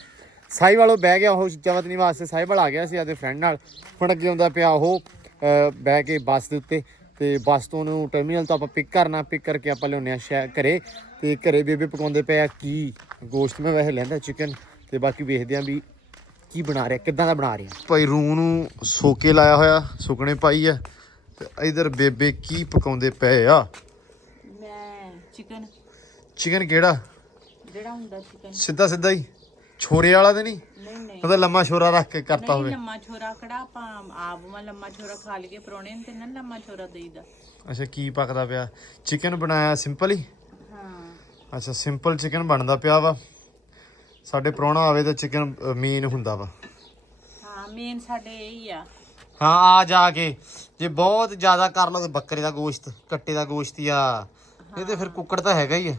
ਸਾਈਵਾਲੋਂ ਬਹਿ ਗਿਆ ਉਹ ਚਵਤਨੀ ਵਾਸਤੇ ਸਾਈਵਾਲ ਆ ਗਿਆ ਸੀ ਆਦੇ ਫਰੈਂਡ ਨਾਲ ਹੁਣ ਅੱਗੇ ਆਉਂਦਾ ਪਿਆ ਉਹ ਬਹਿ ਕੇ ਬੱਸ ਦੇ ਉੱਤੇ ਤੇ ਬੱਸ ਤੋਂ ਉਹਨੂੰ ਟਰਮੀਨਲ ਤੋਂ ਆਪਾਂ ਪਿਕ ਕਰਨਾ ਪਿਕ ਕਰਕੇ ਆਪਾਂ ਲਿਆਉਂਦੇ ਆ ਸ਼ਹਿਰ ਘਰੇ ਤੇ ਘਰੇ ਬੇਬੇ ਪਕਾਉਂਦੇ ਪਏ ਆ ਕੀ ਗੋਸ਼ਤ ਮੈਂ ਵੈਸੇ ਲੈਂਦਾ ਚਿਕਨ ਤੇ ਬਾਕੀ ਵੇਖਦੇ ਆ ਵੀ ਕੀ ਬਣਾ ਰਿਹਾ ਕਿੱਦਾਂ ਦਾ ਬਣਾ ਰਿਹਾ ਭਾਈ ਰੂਹ ਨੂੰ ਸੋਕੇ ਲਾਇਆ ਹੋਇਆ ਸੁੱਕਣੇ ਪਾਈ ਆ ਤੇ ਇਧਰ ਬੇਬੇ ਕੀ ਪਕਾਉਂਦੇ ਪਏ ਆ? ਮੈਂ ਚਿਕਨ ਚਿਕਨ ਕਿਹੜਾ? ਜਿਹੜਾ ਹੁੰਦਾ ਚਿਕਨ ਸਿੱਧਾ ਸਿੱਧਾ ਹੀ ਛੋਰੇ ਵਾਲਾ ਤੇ ਨਹੀਂ? ਨਹੀਂ ਉਹਦਾ ਲੰਮਾ ਛੋਰਾ ਰੱਖ ਕੇ ਕਰਤਾ ਹੋਵੇ। ਲੰਮਾ ਛੋਰਾ ਕੜਾ ਆਪਾਂ ਆਪ ਮਾ ਲੰਮਾ ਛੋਰਾ ਖਾ ਲਈਏ ਪਰੋਣੇ ਨੂੰ ਤੇ ਨਾ ਲੰਮਾ ਛੋਰਾ ਦੇਈਦਾ। ਅੱਛਾ ਕੀ ਪੱਕਦਾ ਪਿਆ? ਚਿਕਨ ਬਣਾਇਆ ਸਿੰਪਲ ਹੀ? ਹਾਂ ਅੱਛਾ ਸਿੰਪਲ ਚਿਕਨ ਬਣਦਾ ਪਿਆ ਵਾ। ਸਾਡੇ ਪ੍ਰਾਹੁਣਾ ਆਵੇ ਤਾਂ ਚਿਕਨ ਮੇਨ ਹੁੰਦਾ ਵਾ। ਹਾਂ ਮੇਨ ਸਾਡੇ ਇਹ ਹੀ ਆ। ਹਾਂ ਆ ਜਾ ਕੇ ਜੇ ਬਹੁਤ ਜ਼ਿਆਦਾ ਕਰ ਲਓ ਤੇ ਬੱਕਰੇ ਦਾ ਗੋਸ਼ਤ, ਕੱਟੇ ਦਾ ਗੋਸ਼ਤ ਆ। ਇਹ ਤੇ ਫਿਰ ਕੁੱਕੜ ਤਾਂ ਹੈਗਾ ਹੀ ਆ।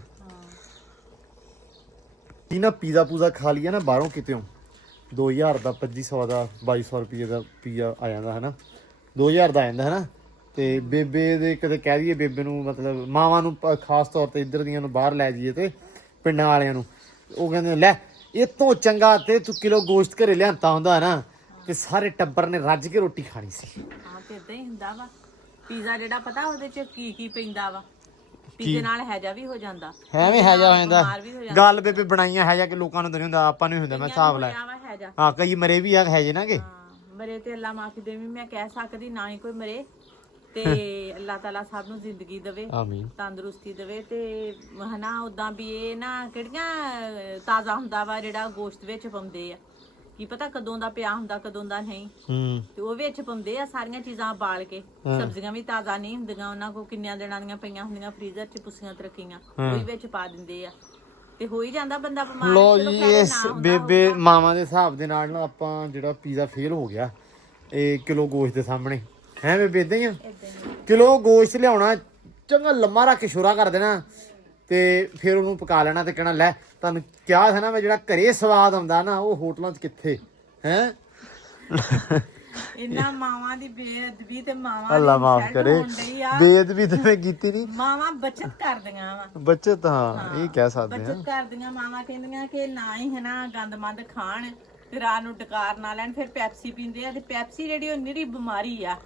ਕੀ ਨਾ ਪੀਜ਼ਾ ਪੂਜ਼ਾ ਖਾ ਲਿਆ ਨਾ ਬਾਹਰੋਂ ਕਿਤੇੋਂ 2000 ਦਾ 2500 ਦਾ 2200 ਰੁਪਏ ਦਾ ਪੀਜ਼ਾ ਆ ਜਾਂਦਾ ਹਨਾ। 2000 ਦਾ ਆ ਜਾਂਦਾ ਹਨਾ। ਤੇ ਬੇਬੇ ਦੇ ਕਦੇ ਕਹਿ ਦਈਏ ਬੇਬੇ ਨੂੰ ਮਤਲਬ ਮਾਵਾਂ ਨੂੰ ਖਾਸ ਤੌਰ ਤੇ ਇੱਧਰ ਦੀਆਂ ਨੂੰ ਬਾਹਰ ਲੈ ਜਾਈਏ ਤੇ ਪਿੰਡਾਂ ਵਾਲਿਆਂ ਨੂੰ ਉਹ ਕਹਿੰਦੇ ਲੈ ਇਹ ਤੋਂ ਚੰਗਾ ਤੇ ਤੂੰ ਕਿਲੋ ਗੋਸ਼ਤ ਘਰੇ ਲਿਆਂਤਾ ਹੁੰਦਾ ਨਾ ਤੇ ਸਾਰੇ ਟੱਬਰ ਨੇ ਰੱਜ ਕੇ ਰੋਟੀ ਖਾਣੀ ਸੀ। ਹਾਂ ਤੇ ਇਦਾਂ ਹੀ ਹੁੰਦਾ ਵਾ। ਪੀਜ਼ਾ ਜਿਹੜਾ ਪਤਾ ਉਹਦੇ ਚ ਕੀ ਕੀ ਪੈਂਦਾ ਵਾ? ਪੀਜ਼ੇ ਨਾਲ ਹੈਜਾ ਵੀ ਹੋ ਜਾਂਦਾ। ਐਵੇਂ ਹੈਜਾ ਹੋ ਜਾਂਦਾ। ਬਿਮਾਰ ਵੀ ਹੋ ਜਾਂਦਾ। ਗੱਲ ਬੇਬੇ ਬਣਾਈਆਂ ਹੈਜਾ ਕਿ ਲੋਕਾਂ ਨੂੰ ਤਾਂ ਨਹੀਂ ਹੁੰਦਾ, ਆਪਾਂ ਨੂੰ ਹੁੰਦਾ। ਮੈਂ ਹਿਸਾਬ ਲਾਇਆ ਹੋਇਆ ਵਾ ਹੈਜਾ। ਹਾਂ ਕਈ ਮਰੇ ਵੀ ਆ ਹੈਜੇ ਨਾ ਕਿ ਮਰੇ ਤੇ ਅੱਲਾ ਮਾਫੀ ਦੇਵੀ ਮੈਂ ਕਹਿ ਸਕਦੀ ਨਾ ਹੀ ਕੋਈ ਮਰੇ ਤੇ ਅੱਲਾਹ ਤਾਲਾ ਸਭ ਨੂੰ ਜ਼ਿੰਦਗੀ ਦੇਵੇ, ਆਮੀਨ, ਤੰਦਰੁਸਤੀ ਦੇਵੇ ਤੇ ਹਨਾ। ਉਦਾਂ ਵੀ ਇਹ ਨਾ ਕਿਹੜੀਆਂ ਤਾਜ਼ਾ ਹੁੰਦਾ ਵਾ ਜਿਹੜਾ ਗੋਸ਼ਤ ਵਿੱਚ ਪਾਉਂਦੇ ਆ, ਕੀ ਪਤਾ ਕਦੋਂ ਦਾ ਪਿਆ ਹੁੰਦਾ ਕਦੋਂ ਦਾ ਨਹੀਂ। ਤੇ ਉਹ ਵਿੱਚ ਪਾਉਂਦੇ ਆ ਸਾਰੀਆਂ ਚੀਜ਼ਾਂ ਬਾਲ ਕੇ। ਸਬਜ਼ੀਆਂ ਵੀ ਤਾਜ਼ਾ ਨਹੀਂ ਹੁੰਦੀਆਂ ਉਹਨਾਂ ਕੋਲ, ਕਿੰਨਿਆਂ ਦਿਨਾਂ ਦੀਆਂ ਪਈਆਂ ਹੁੰਦੀਆਂ ਫ੍ਰੀਜ਼ਰ 'ਚ ਪੁੱਸੀਆਂ ਤੇ ਰੱਖੀਆਂ, ਉਹ ਵੀ ਵਿੱਚ ਪਾ ਦਿੰਦੇ ਆ ਤੇ ਹੋ ਹੀ ਜਾਂਦਾ ਬੰਦਾ ਬਿਮਾਰ। ਲੋ ਜੀ ਇਸ ਬੇਬੇ ਮਾਵਾਂ ਦੇ ਹਿਸਾਬ ਦੇ ਨਾਲ ਨਾ ਆਪਾਂ ਜਿਹੜਾ ਪੀਜ਼ਾ ਫੇਲ ਹੋ ਗਿਆ ਇਹ ਕਿਲੋ ਗੋਸ਼ਤ ਦੇ ਸਾਹਮਣੇ ਹੈ ਬੇਬੇ ਇਦਾਂ ਹੀ ਆ। ਕਿਲੋ ਗੋਸ਼ਤ ਲਿਆਉਣਾ ਚੰਗਾ ਲੰਮਾ ਰੱਖ ਕੇ ਸ਼ੋਰਾ ਕਰ ਦੇਣਾ ਤੇ ਫਿਰ ਉਹਨੂੰ ਪਕਾ ਲੈਣਾ ਤੇ ਕਹਿਣਾ ਲੈ ਤੁਹਾਨੂੰ ਕਿਹਾ ਸੀ ਨਾ ਮੈਂ ਜਿਹੜਾ ਘਰੇ ਸਵਾਦ ਆਉਂਦਾ ਨਾ ਉਹ ਹੋਟਲਾਂ 'ਚ ਕਿੱਥੇ ਹੈ। ਇਹਨਾਂ ਮਾਵਾਂ ਦੀ ਬੇਅਦਬੀ ਤੇ ਮਾਵਾਂ ਅੱਲਾ ਮਾਫ ਕਰੇ, ਬੇਅਦਬੀ ਤੇ ਮੈਂ ਕੀਤੀ ਨਹੀਂ। ਮਾਵਾਂ ਬੱਚਤ ਕਰਦੀਆਂ ਵਾ। ਬੱਚਤ ਹਾਂ ਇਹ ਕਹਿ ਸਕਦੇ ਹਾਂ। ਬੱਚਤ ਕਰਦੀਆਂ ਮਾਵਾਂ ਕਹਿੰਦੀਆਂ ਕਿ ਨਾ ਹੀ ਹਨਾ ਗੰਦਮੰਦ ਖਾਣ ਤੇ ਰਾਤ ਨੂੰ ਡਕਾਰ ਨਾ ਲੈਣ। ਫਿਰ ਪੈਪਸੀ ਪੀਂਦੇ ਆ ਤੇ ਪੈਪਸੀ ਜਿਹੜੀ ਉਹ ਨਿਰੀ ਬਿਮਾਰੀ ਆ।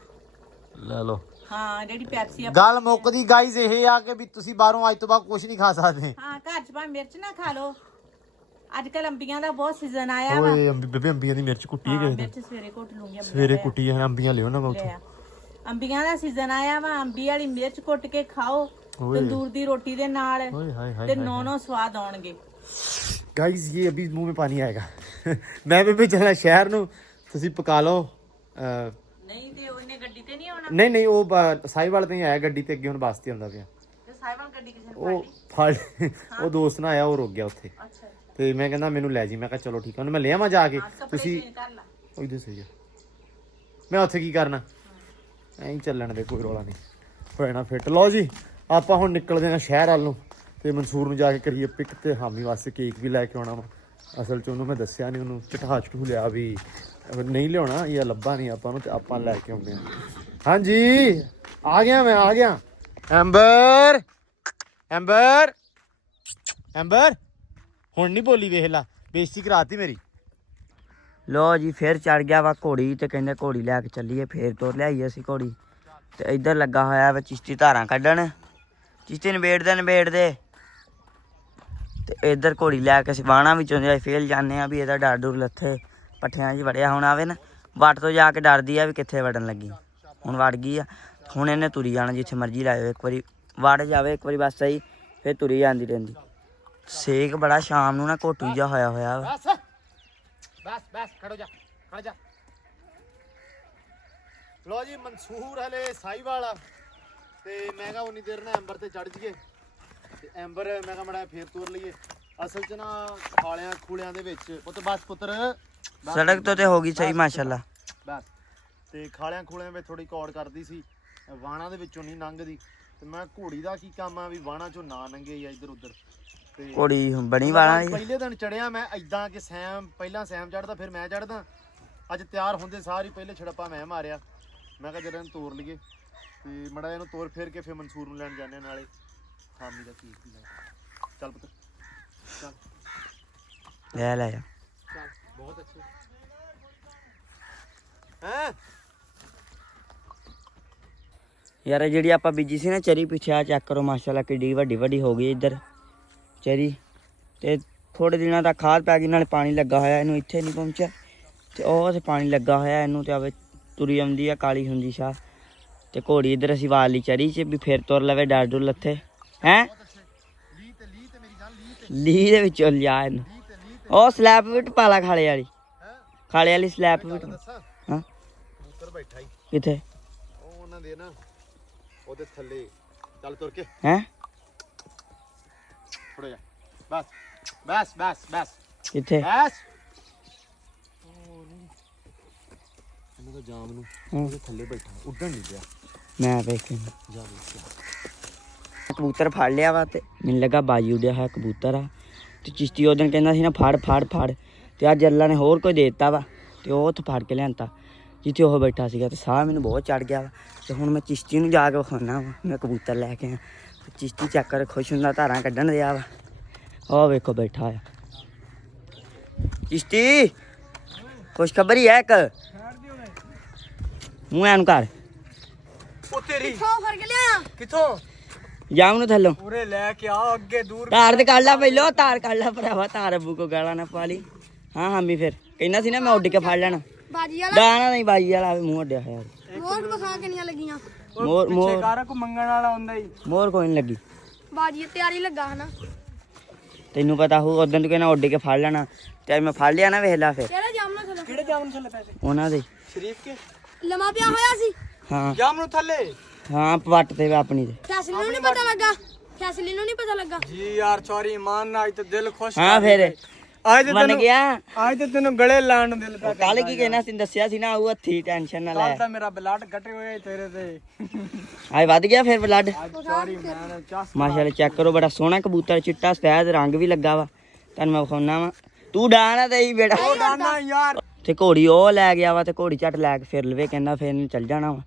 ਲੈ ਲਓ ਹਾਂ ਜਿਹੜੀ ਪੈਪਸੀ ਆ। ਗੱਲ ਮੁੱਕਦੀ ਗਾਈਜ਼ ਇਹ ਆ ਕਿ ਵੀ ਤੁਸੀਂ ਬਾਹਰੋਂ ਅੱਜ ਤੋਂ ਬਾਅਦ ਕੁਝ ਨਹੀਂ ਖਾ ਸਕਦੇ। ਹਾਂ ਘਰ ਚ ਭਾਵੇਂ ਮਿਰਚ ਨਾ ਖਾ ਲਓ। ਅੱਜ ਕੱਲ ਅੰਬੀਆਂ ਦਾ ਬਹੁਤ ਸੀਜ਼ਨ ਆਇਆ ਵਾ। ਓਏ ਬੇਬੇ ਅੰਬੀਆਂ ਦੀ ਮਿਰਚ ਕੁੱਟੀ ਹੈ ਕਿਸੇ ਨੇ? ਮਿਰਚ ਸਵੇਰੇ ਕੁੱਟ ਲੂੰਗੀ। ਸਵੇਰੇ ਕੁੱਟੀ ਹੈ ਅੰਬੀਆਂ ਲਿਓ ਨਾ ਮੈਂ ਉੱਥੋਂ। ਅੰਬੀਆਂ ਦਾ ਸੀਜ਼ਨ ਆਇਆ ਵਾ। ਅੰਬੀ ਵਾਲੀ ਮਿਰਚ ਕੁੱਟ ਕੇ ਖਾਓ ਤੰਦੂਰ ਦੀ ਰੋਟੀ ਦੇ ਨਾਲ ਤੇ ਨੌ ਸਵਾਦ ਆਉਣਗੇ। गाइस ये अभी मुंह में पानी आएगा मैं भी चलना शहर ਨੂੰ ਤੁਸੀਂ ਪਕਾ ਲਓ। ਨਹੀਂ ਤੇ ਉਹਨੇ ਗੱਡੀ ਤੇ ਨਹੀਂ ਆਉਣਾ। ਨਹੀਂ ਨਹੀਂ ਉਹ ਸਾਈਵਾਲ ਤੇ ਹੀ ਆਇਆ ਗੱਡੀ ਤੇ ਅੱਗੇ ਹੁਣ ਬੱਸ ਤੇ ਆਉਂਦਾ ਪਿਆ। ਤੇ ਸਾਈਵਾਲ ਗੱਡੀ ਕਿਸੇ ਨੇ ਉਹ ਫੜ ਉਹ ਦੋਸਤ ਨਾ ਆਇਆ ਉਹ ਰੁਕ ਗਿਆ ਉੱਥੇ ਅੱਛਾ ਤੇ ਮੈਂ ਕਹਿੰਦਾ ਮੈਨੂੰ ਲੈ ਜੀ। ਮੈਂ ਕਿਹਾ ਚਲੋ ਠੀਕ ਹੈ ਉਹਨੂੰ ਮੈਂ ਲੈ ਆਵਾਂ ਜਾ ਕੇ। ਤੁਸੀਂ ਕਰ ਲਾ ਉਹਦੇ ਸਹੀ ਆ ਮੈਂ ਉੱਥੇ ਕੀ ਕਰਨਾ ਐਂ ਹੀ ਚੱਲਣ ਦੇ ਕੋਈ ਰੌਲਾ ਨਹੀਂ ਹੋਣਾ ਫਿੱਟ। ਲਓ ਜੀ ਆਪਾਂ ਹੁਣ ਨਿਕਲਦੇ ਹਾਂ ਸ਼ਹਿਰ ਵੱਲ ਨੂੰ ਤੇ ਮਨਸੂਰ ਨੂੰ ਜਾ ਕੇ ਕਰੀਏ ਪਿਕ ਤੇ ਹਾਮੀ ਵਾਸਤੇ ਕੇਕ ਵੀ ਲੈ ਕੇ ਆਉਣਾ ਵਾ। ਅਸਲ 'ਚ ਉਹਨੂੰ ਮੈਂ ਦੱਸਿਆ ਨਹੀਂ, ਉਹਨੂੰ ਚਟਾ ਚਟੂ ਲਿਆ ਵੀ ਨਹੀਂ ਲਿਆਉਣਾ ਜਾਂ ਲੱਭਾ ਨਹੀਂ ਆਪਾਂ ਨੂੰ ਤੇ ਆਪਾਂ ਲੈ ਕੇ ਆਉਂਦੇ ਹਾਂ। ਹਾਂਜੀ ਆ ਗਿਆ ਮੈਂ ਆ ਗਿਆ। ਐਂਬਰ ਐਂਬਰ ਐਂਬਰ ਹੁਣ ਨਹੀਂ ਬੋਲੀ ਵੇਖ ਲਾ ਬੇਇੱਜ਼ਤੀ ਕਰਾਤੀ ਮੇਰੀ। ਲੋ ਜੀ ਫਿਰ ਚੜ ਗਿਆ ਵਾ ਘੋੜੀ ਤੇ ਕਹਿੰਦੇ ਘੋੜੀ ਲੈ ਕੇ ਚੱਲੀਏ। ਫੇਰ ਤੋਰ ਲਿਆਈ ਅਸੀਂ ਘੋੜੀ ਤੇ ਇੱਧਰ ਲੱਗਾ ਹੋਇਆ ਵਾ ਚਿਸ਼ਤੀ ਧਾਰਾਂ ਕੱਢਣ। ਚਿਸ਼ਤੀ ਨਿਬੇੜਦੇ ਤੇ ਇੱਧਰ ਘੋੜੀ ਲੈ ਕੇ ਅਸੀਂ ਬਾਣਾ ਵਿੱਚੋਂ ਦੇ ਫੇਲ ਜਾਂਦੇ ਆ ਵੀ ਇਹਦਾ ਡਰ ਡੁਰ ਲੱਥੇ ਪੱਠਿਆਂ 'ਚ ਵੜਿਆ ਹੁਣ ਆਵੇ ਨਾ ਵੱਟ ਤੋਂ ਜਾ ਕੇ ਡਰਦੀ ਆ ਵੀ ਕਿੱਥੇ ਵੜਨ ਲੱਗੀ। ਹੁਣ ਵੜ ਗਈ ਆ ਹੁਣ ਇਹਨੇ ਤੁਰੀ ਜਾਣਾ ਜਿੱਥੇ ਮਰਜ਼ੀ ਲਾਇਓ। ਇੱਕ ਵਾਰੀ ਵੜ ਜਾਵੇ ਇੱਕ ਵਾਰੀ ਬਸ ਸਹੀ ਫਿਰ ਤੁਰੀ ਜਾਂਦੀ ਰਹਿੰਦੀ। ਸੇਕ ਬੜਾ ਸ਼ਾਮ ਨੂੰ ਨਾ ਘੋਟੂ ਜਿਹਾ ਹੋਇਆ ਵਾ। ਬਸ ਖੜੋ ਜਾ। ਲੋ ਜੀ ਮਨਸੂਰ ਹਲੇ ਸਾਈਵਾਲ ਤੇ ਮੈਂ ਕਿਹਾ ਉਨੀ ਦੇਰ ਨਾ ਐਂਬਰ ਤੇ ਚੜ ਜੀਏ ਤੇ ਐਂਬਰ ਮੈਂ ਕਿਹਾ ਮੜਾ ਫੇਰ ਤੋਰ ਲਈਏ। ਅਸਲ 'ਚ ਨਾ ਖਾਲਿਆਂ ਖੂਲਿਆਂ ਦੇ ਵਿੱਚ ਪੁੱਤ ਬਸ ਪੁੱਤਰ ਸੜਕ ਤੋਂ ਤੇ ਹੋ ਗਈ ਸਹੀ ਮਾਸ਼ਾਅੱਲਾ। ਬਸ ਤੇ ਖਾਲਿਆਂ ਖੂਲਿਆਂ ਵਿੱਚ ਥੋੜੀ ਕੌੜ ਕਰਦੀ ਸੀ ਵਾਣਾ ਦੇ ਵਿੱਚੋਂ ਨਹੀਂ ਲੰਘਦੀ ਤੇ ਮੈਂ ਘੋੜੀ ਦਾ ਕੀ ਕੰਮ ਆ ਵੀ ਵਾਣਾ 'ਚੋਂ ਨਾ ਲੰਘੇ ਜਾਂ ਇੱਧਰ ਉੱਧਰ। ਤੇ ਘੋੜੀ ਬਣੀ ਵਾਲਾ ਪਹਿਲੇ ਦਿਨ ਚੜਿਆ ਮੈਂ ਇਦਾਂ ਕਿ ਪਹਿਲਾਂ ਸੈਮ ਚੜਦਾ ਫਿਰ ਮੈਂ ਚੜਦਾ। ਅੱਜ ਤਿਆਰ ਹੁੰਦੇ ਸਾਰੀ ਪਹਿਲੇ ਛੜੱਪਾ ਮੈਂ ਮਾਰਿਆ। ਮੈਂ ਕਿਹਾ ਜਦੋਂ ਇਹਨੂੰ ਤੋਰ ਲਈਏ ਤੇ ਮੜਾ ਇਹਨੂੰ ਤੋਰ ਫੇਰ ਕੇ ਫਿਰ ਮਨਸੂਰ ਨੂੰ ਲੈਣ ਜਾਂਦੇ ਨਾਲੇ ਹਾਮੀ ਦਾ ਕੇਕ ਵੀ ਲੈ। ਚੱਲ ਪੁੱਤ ਚੱਲ ਲੈ ਚੱਲ ਬਹੁਤ ਅੱਛੇ ਹੈ ਯਾਰ। ਜਿਹੜੀ ਆਪਾਂ ਬੀਜੀ ਸੀ ਨਾ ਚਰੀ ਪਿੱਛੇ ਆ ਚੈੱਕ ਕਰੋ ਮਾਸ਼ਾਅੱਲਾ ਕਿੱਡੀ ਵੱਡੀ ਹੋ ਗਈ ਇੱਧਰ ਚਰੀ ਤੇ ਥੋੜੇ ਦਿਨਾਂ ਤੱਕ ਖਾਦ ਪੈ ਗਈ ਨਾਲੇ ਪਾਣੀ ਲੱਗਾ ਹੋਇਆ ਇਹਨੂੰ। ਇੱਥੇ ਨਹੀਂ ਪਹੁੰਚਿਆ ਤੇ ਉਹ ਤੇ ਪਾਣੀ ਲੱਗਾ ਹੋਇਆ ਇਹਨੂੰ ਤੇ ਆਵੇ ਤੁਰੀ ਆਉਂਦੀ ਆ ਕਾਲੀ ਹੁੰਦੀ ਸ਼ਾਹ ਤੇ ਘੋੜੀ ਇੱਧਰ ਅਸੀਂ ਵਾਲ ਲਈ ਚੜੀ ਚ ਵੀ ਫਿਰ ਤੁਰ ਲਵੇ ਡਰ ਡੁਰ ਲੱਥੇ ਹੈ ਲੀ ਦੇ ਵਿੱਚੋਂ ਲਿਆ ਇਹਨੂੰ ਉਹ ਸਲੈਪ ਵੀ ਪਾਲਾ ਖਾਲੇ ਵਾਲੀ ਸਲੈਪ ਵੀ ਹਾਂ ਕਬੂਤਰ ਬੈਠਾ ਹੀ ਕਿੱਥੇ ਉਹ ਉਹਨਾਂ ਦੇ ਨਾ ਉਹਦੇ ਥੱਲੇ ਚੱਲ ਤੁਰ ਕੇ ਹੈ ਥੋੜਾ ਜਾ ਬਸ ਬਸ ਬਸ ਬਸ ਕਿੱਥੇ ਬਸ ਇਹਨਾਂ ਦਾ ਜਾਮ ਨੂੰ ਉਹਦੇ ਥੱਲੇ ਬੈਠਾ ਉੱਡਣ ਨਹੀਂ ਪਿਆ ਮੈਂ ਵੇਖ ਜਾ ਵੇਖ ਕਬੂਤਰ ਫੜ ਲਿਆ ਵਾ ਤੇ ਮੈਨੂੰ ਲੱਗਾ ਬਾਜੀ ਉੱਡਿਆ ਹੋਇਆ ਕਬੂਤਰ ਆ ਤੇ ਚਿਸ਼ਤੀ ਉਹ ਦਿਨ ਕਹਿੰਦਾ ਸੀ ਨਾ ਫੜ ਤੇ ਅੱਜ ਅੱਲਾ ਨੇ ਹੋਰ ਕੋਈ ਦੇ ਦਿੱਤਾ ਵਾ ਤੇ ਉਹ ਉੱਥੇ ਫੜ ਕੇ ਲਿਆਂਤਾ ਜਿੱਥੇ ਉਹ ਬੈਠਾ ਸੀਗਾ ਤੇ ਸਾਹ ਮੈਨੂੰ ਬਹੁਤ ਚੜ ਗਿਆ ਵਾ ਤੇ ਹੁਣ ਮੈਂ ਚਿਸ਼ਤੀ ਨੂੰ ਜਾ ਕੇ ਵਿਖਾਉਣਾ ਵਾ ਮੈਂ ਕਬੂਤਰ ਲੈ ਕੇ ਆ ਤੇ ਚਿਸ਼ਤੀ ਚੱਕ ਕਰ ਖੁਸ਼ ਹੁੰਦਾ ਧਾਰਾਂ ਕੱਢਣ ਦਿਆ ਵਾ ਉਹ ਵੇਖੋ ਬੈਠਾ ਆ ਚਿਸ਼ਤੀ ਖੁਸ਼ਖਬਰੀ ਹੈ ਇੱਕ ਮੂੰਹ ਐਨ ਕਰ ਉਹ ਤੇਰੀ ਕਿੱਥੋਂ ਫੜ ਕੇ ਲਿਆ ਕਿੱਥੋਂ ਜਾਮ ਨੂੰ ਥੱਲੋਂ ਪੂਰੇ ਲੈ ਕੇ ਆ ਅੱਗੇ ਦੂਰ ਤਾਰ ਤੇ ਕੱਢ ਲਾ ਪਹਿਲੋ ਤਾਰ ਕੱਢ ਲਾ ਭਰਾਵਾ ਤਾਰ ਅੱਬੂ ਕੋ ਗਾਲਾਂ ਨਾ ਪਾ ਲਈ ਹਾਂ ਹਾਮੀ ਫਿਰ ਕਹਿੰਦਾ ਸੀ ਨਾ ਮੈਂ ਉੱਡ ਕੇ ਫੜ ਲੈਣਾ ਬਾਜੀ ਵਾਲਾ ਦਾਣਾ ਨਹੀਂ ਬਾਜੀ ਵਾਲਾ ਮੂੰਹ ਅੱਡਿਆ ਹੋਇਆ ਮੋਰ ਬਸਾ ਕਿੰਨੀਆਂ ਲੱਗੀਆਂ ਮੋਰ ਪਿੱਛੇ ਮੋਰ ਕਾਰਾ ਕੋ ਮੰਗਣ ਵਾਲਾ ਹੁੰਦਾ ਹੀ ਮੋਰ ਕੋਈ ਨਹੀਂ ਲੱਗੀ ਬਾਜੀ ਦੀ ਤਿਆਰੀ ਲੱਗਾ ਹਨਾ ਤੈਨੂੰ ਪਤਾ ਹੋ ਉਦੋਂ ਤੂੰ ਕਹਿੰਦਾ ਉੱਡ ਕੇ ਫੜ ਲੈਣਾ ਤੇ ਮੈਂ ਫੜ ਲਿਆ ਨਾ ਵੇਖ ਲਾ ਫਿਰ ਕਿਹੜੇ ਜਾਮਨ ਥੱਲੇ ਕਿਹੜੇ ਜਾਮਨ ਥੱਲੇ ਪੈਸੇ ਉਹਨਾਂ ਦੇ ਸ਼ਰੀਫ ਕੇ ਲੰਮਾ ਪਿਆ ਹੋਇਆ ਸੀ ਹਾਂ ਜਾਮਨ ਥੱਲੇ ਹਾਂ ਪੱਟ ਤੇ ਆਪਣੀ ਦੇ ਫੈਸਲੇ ਨੂੰ ਨਹੀਂ ਪਤਾ ਲੱਗਾ ਫੈਸਲੇ ਨੂੰ ਨਹੀਂ ਪਤਾ ਲੱਗਾ ਜੀ ਯਾਰ ਚੋਰੀ ਇਮਾਨ ਨਾਲ ਅੱਜ ਤੇ ਦਿਲ ਖੁਸ਼ ਹਾਂ ਫਿਰ ਅੱਜ ਤੇ ਮੰਨ ਗਿਆ ਅੱਜ ਤੇ ਤੈਨੂੰ ਗਲੇ ਲਾਣ ਨੂੰ ਦਿਲ ਪਿਆ ਕੱਲ ਕੀ ਕਹਿਣਾ ਸੀ ਦੱਸਿਆ ਸੀ ਨਾ ਉਹ ਹੱਥੀ ਟੈਨਸ਼ਨ ਨਾ ਲੈ ਕੱਲ ਤਾਂ ਮੇਰਾ ਬਲੱਡ ਘਟੇ ਹੋਏ ਤੇਰੇ ਤੇ ਅੱਜ ਵੱਧ ਗਿਆ ਫਿਰ ਬਲੱਡ ਚੋਰੀ ਮੈਂ ਚਾਸ ਮਾਸ਼ਾਅੱਲਾ ਚੈੱਕ ਕਰੋ ਬੜਾ ਸੋਹਣਾ ਕਬੂਤਰ ਚਿੱਟਾ ਸਫੈਦ ਰੰਗ ਵੀ ਲੱਗਾ ਵਾ ਤੁਹਾਨੂੰ ਮੈਂ ਵਿਖਾਉਣਾ ਵਾ ਤੂੰ ਡਾਣਾ ਤੇ ਹੀ ਬੇਟਾ ਉਹ ਡਾਨਾ ਯਾਰ ਤੇ ਘੋੜੀ ਉਹ ਲੈ ਗਿਆ ਵਾ ਤੇ ਘੋੜੀ ਝੱਟ ਲੈ ਕੇ ਫਿਰ ਲਵੇ ਕਹਿੰਦਾ ਫਿਰ ਇਹਨੂੰ ਚੱਲ ਜਾਣਾ ਵਾ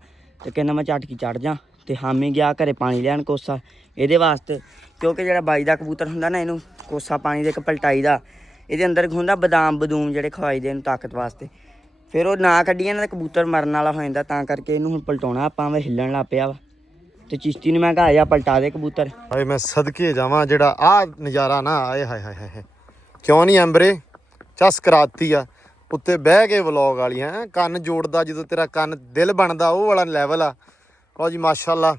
ਤੇ ਕਹਿੰਦਾ ਮੈਂ ਝਟਕੀ ਚੜ ਜਾ ਤੇ ਹਾਮੀ ਗਿਆ ਘਰੇ ਪਾਣੀ ਲੈਣ ਕੋਸਾ ਇਹਦੇ ਵਾਸਤੇ ਕਿਉਂਕਿ ਜਿਹੜਾ ਬਾਈ ਦਾ ਕਬੂਤਰ ਹੁੰਦਾ ਨਾ ਇਹਨੂੰ ਕੋਸਾ ਪਾਣੀ ਦੇ ਇੱਕ ਪਲਟਾਈ ਦਾ ਇਹਦੇ ਅੰਦਰ ਹੁੰਦਾ ਬਦਾਮ ਬਦੂਮ ਜਿਹੜੇ ਖਵਾਈ ਦੇ ਇਹਨੂੰ ਤਾਕਤ ਵਾਸਤੇ ਫਿਰ ਉਹ ਨਾ ਕੱਢੀਏ ਨਾ ਤਾਂ ਕਬੂਤਰ ਮਰਨ ਵਾਲਾ ਹੋ ਜਾਂਦਾ ਤਾਂ ਕਰਕੇ ਇਹਨੂੰ ਹੁਣ ਪਲਟਾਉਣਾ ਆਪਾਂ ਵੇ ਹਿੱਲਣ ਲੱਗ ਪਿਆ ਵਾ ਤੇ ਚਿਸ਼ਤੀ ਨੂੰ ਮੈਂ ਕਿਹਾ ਆ ਜਾ ਪਲਟਾ ਦੇ ਕਬੂਤਰ ਹਾਏ ਮੈਂ ਸਦਕੇ ਜਾਵਾਂ ਜਿਹੜਾ ਆ ਨਜ਼ਾਰਾ ਨਾ ਆਏ ਹਾਏ ਹਾਏ ਹਾਏ ਕਿਉਂ ਨਹੀਂ ਐਂਬਰੇ ਚਸ ਕਰਾਤੀ ਆ ਉੱਤੇ ਬਹਿ ਕੇ ਵਲੌਗ ਵਾਲੀ ਹੈ ਕੰਨ ਜੋੜਦਾ ਜਦੋਂ ਤੇਰਾ ਕੰਨ ਦਿਲ ਬਣਦਾ ਉਹ ਵਾਲਾ ਲੈਵਲ ਆ ਲਓ ਜੀ ਮਾਸ਼ਾਅੱਲਾ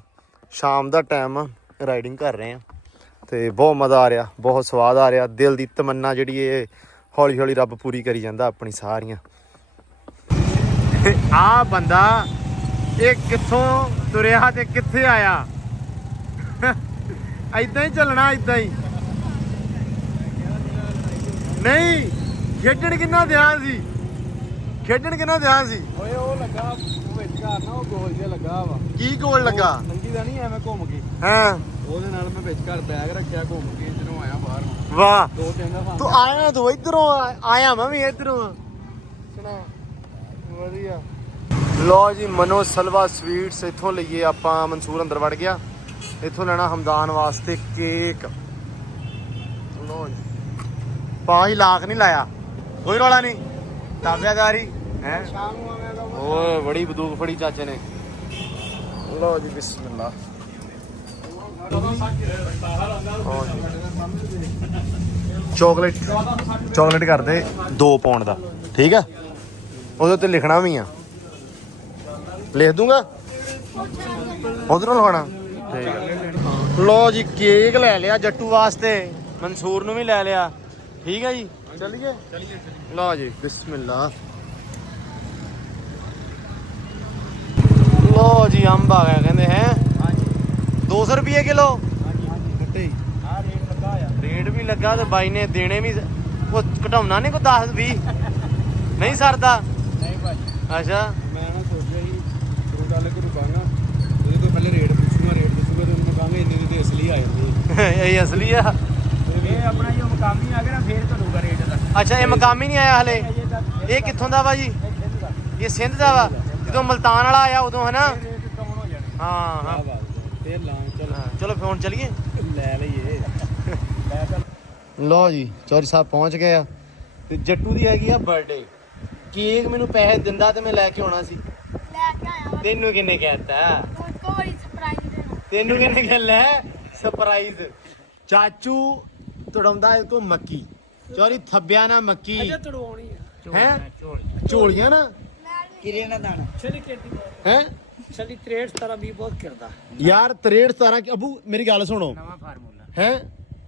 ਸ਼ਾਮ ਦਾ ਟਾਈਮ ਆ ਰਾਈਡਿੰਗ ਕਰ ਰਹੇ ਆ ਤੇ ਬਹੁਤ ਮਜ਼ਾ ਆ ਰਿਹਾ ਬਹੁਤ ਸਵਾਦ ਆ ਰਿਹਾ ਦਿਲ ਦੀ ਤਮੰਨਾ ਜਿਹੜੀ ਇਹ ਹੌਲੀ ਹੌਲੀ ਰੱਬ ਪੂਰੀ ਕਰੀ ਜਾਂਦਾ ਆਪਣੀ ਸਾਰੀਆਂ ਆ ਬੰਦਾ ਇਹ ਕਿੱਥੋਂ ਤੁਰਿਆ ਤੇ ਕਿੱਥੇ ਆਇਆ ਏਦਾਂ ਹੀ ਚੱਲਣਾ ਏਦਾਂ ਹੀ ਨਹੀਂ ਖੇਡਣ ਕਿੰਨਾ ਧਿਆਨ ਸੀ ਓਏ ਉਹ ਲੱਗਾ ਉਹ ਵਿੱਚ ਘਰ ਨਾ ਉਹ ਗੋਲ ਜਿਹਾ ਲੱਗਾ ਵਾ ਕੀ ਗੋਲ ਲੱਗਾ ਨੰਗੀ ਦਾ ਨਹੀਂ ਐਵੇਂ ਘੁੰਮ ਕੇ ਹਾਂ ਉਹਦੇ ਨਾਲ ਮੈਂ ਵਿੱਚ ਘਰ ਬੈਗ ਰੱਖਿਆ ਘੁੰਮ ਕੇ ਜਦੋਂ ਆਇਆ ਬਾਹਰ ਨੂੰ ਵਾਹ ਦੋ ਤਿੰਨ ਦਾ ਤੂੰ ਆਇਆ ਤੂੰ ਇਧਰੋਂ ਆਇਆ ਮੈਂ ਵੀ ਇਧਰੋਂ ਸੁਣਾ ਵਧੀਆ ਲੋ ਜੀ ਮਨੋ ਸਲਵਾ ਸਵੀਟਸ ਇੱਥੋਂ ਲਈਏ ਆਪਾਂ ਮਨਸੂਰ ਅੰਦਰ ਵੜ ਗਿਆ ਇੱਥੋਂ ਲੈਣਾ ਹਮਦਾਨ ਵਾਸਤੇ ਕੇਕ ਲੋ ਜੀ ਪਾਹੀ ਲਾਖ ਨਹੀਂ ਲਾਇਆ ਕੋਈ ਰੌਲਾ ਨਹੀਂ ਤਾਬਿਆਦਾਰੀ ਹੈ ਸ਼ਾਮ ਨੂੰ ਆਵੇਗਾ ਓਏ ਬੜੀ ਬੰਦੂਕ ਫੜੀ ਚਾਚੇ ਨੇ ਲੋ ਜੀ ਬਿਸਮਿਲ੍ਲਾ ਚਾਕਲੇਟ ਕਰ ਦੇ 2 ਪਾਉਂਡ ਦਾ ਠੀਕ ਆ ਉਹਦੇ ਉੱਤੇ ਲਿਖਣਾ ਵੀ ਆ ਲਿਖ ਦੂੰਗਾ ਉਧਰੋਂ ਲਗਾਉਣਾ ਠੀਕ ਆ ਲੋ ਜੀ ਕੇਕ ਲੈ ਲਿਆ ਜੱਟੂ ਵਾਸਤੇ ਮਨਸੂਰ ਨੂੰ ਵੀ ਲੈ ਲਿਆ ਠੀਕ ਆ ਜੀ ਚੱਲੀਏ ਲਓ ਜੀ ਬਿਸਮਿਲ੍ਲਾ ਲੋ ਜੀ ਅੰਬ ਆ ਗਿਆ ਕਹਿੰਦੇ ਹੈ 200 ਰੁਪਏ ਕਿਲੋ ਰੇਟ ਵੀ ਲੱਗਾ ਤੇ ਬਾਈ ਨੇ ਦੇਣੇ ਵੀ ਉਹ ਘਟਾਉਣਾ ਨਹੀਂ ਕੋਈ 10 20 ਨਹੀਂ ਸਰਦਾ ਨਹੀਂ ਭਾਜੀ ਅੱਛਾ ਮੈਂ ਨਾ ਸੋਚਿਆ ਸੀ ਉਹ ਗੱਲ ਕਰੂ ਕਾਂਗਾ ਉਹਦੇ ਤੋਂ ਪਹਿਲੇ ਰੇਟ ਪੁੱਛੂਗਾ ਤੇ ਉਹਨੂੰ ਕਹਾਂਗੇ ਇੰਨੇ ਦੀ ਤੇ ਅਸਲੀ ਆ ਜਾਂਦੀ ਇਹ ਅਸਲੀ ਆ ਇਹ ਆਪਣਾ ਜੋ ਮਕਾਮੀ ਆ ਗਿਆ ਨਾ ਫੇਰ ਕਰੂਗਾ ਰੇਟ ਦਾ ਅੱਛਾ ਇਹ ਮਕਾਮੀ ਨਹੀਂ ਆਇਆ ਹਲੇ ਇਹ ਕਿੱਥੋਂ ਦਾ ਵਾ ਜੀ ਇਹ ਸਿੰਧ ਦਾ ਵਾ ਜਦੋਂ ਮਲਤਾਨ ਵਾਲਾ ਆਇਆ ਉਦੋਂ ਹੈ ਨਾ ਰੇਟ ਕਮ ਹੋ ਜਾਣਾ ਹਾਂ ਹਾਂ ਫੇਰ ਲਾਂ ਚਲ ਚਲੋ ਫੋਨ ਚਲੀਏ ਲੈ ਲਈਏ ਲੈ ਚੱਲ ਲੋ ਜੀ ਚੌਧਰੀ ਸਾਹਿਬ ਪਹੁੰਚ ਗਏ ਆ ਤੇ ਜੱਟੂ ਦੀ ਹੈਗੀ ਆ ਬਰਥਡੇ ਕੇਕ ਮੈਨੂੰ ਪੈਸੇ ਦਿੰਦਾ ਤੇ ਮੈਂ ਲੈ ਕੇ ਆਉਣਾ ਸੀ ਲੈ ਕੇ ਆਇਆ ਵਾ ਤੈਨੂੰ ਕਿੰਨੇ ਕਹਿਤਾ ਕੋਈ ਵਾਰੀ ਸਰਪ੍ਰਾਈਜ਼ ਦੇਣਾ ਤੈਨੂੰ ਕਿੰਨੇ ਗੱਲ ਹੈ ਸਰਪ੍ਰਾਈਜ਼ ਚਾਚੂ ਤੜਾਉਂਦਾ ਇਹ ਤੋਂ ਮੱਕੀ ਚੌਧਰੀ ਥੱਬਿਆ ਨਾ ਮੱਕੀ ਤੜਵਾਉਣੀ ਆ ਹੈ ਝੋਲੀਆਂ ਨਾ ਕਿਰੇ ਨਾ ਦਾਣਾ ਚਲੀ ਕੇਟੀ ਹੈ ਛਲੀ 63 17 20 ਬਹੁਤ ਕਰਦਾ ਯਾਰ 63 17 ਅਬੂ ਮੇਰੀ ਗੱਲ ਸੁਣੋ ਨਵਾਂ ਫਾਰਮੂਲਾ ਹੈ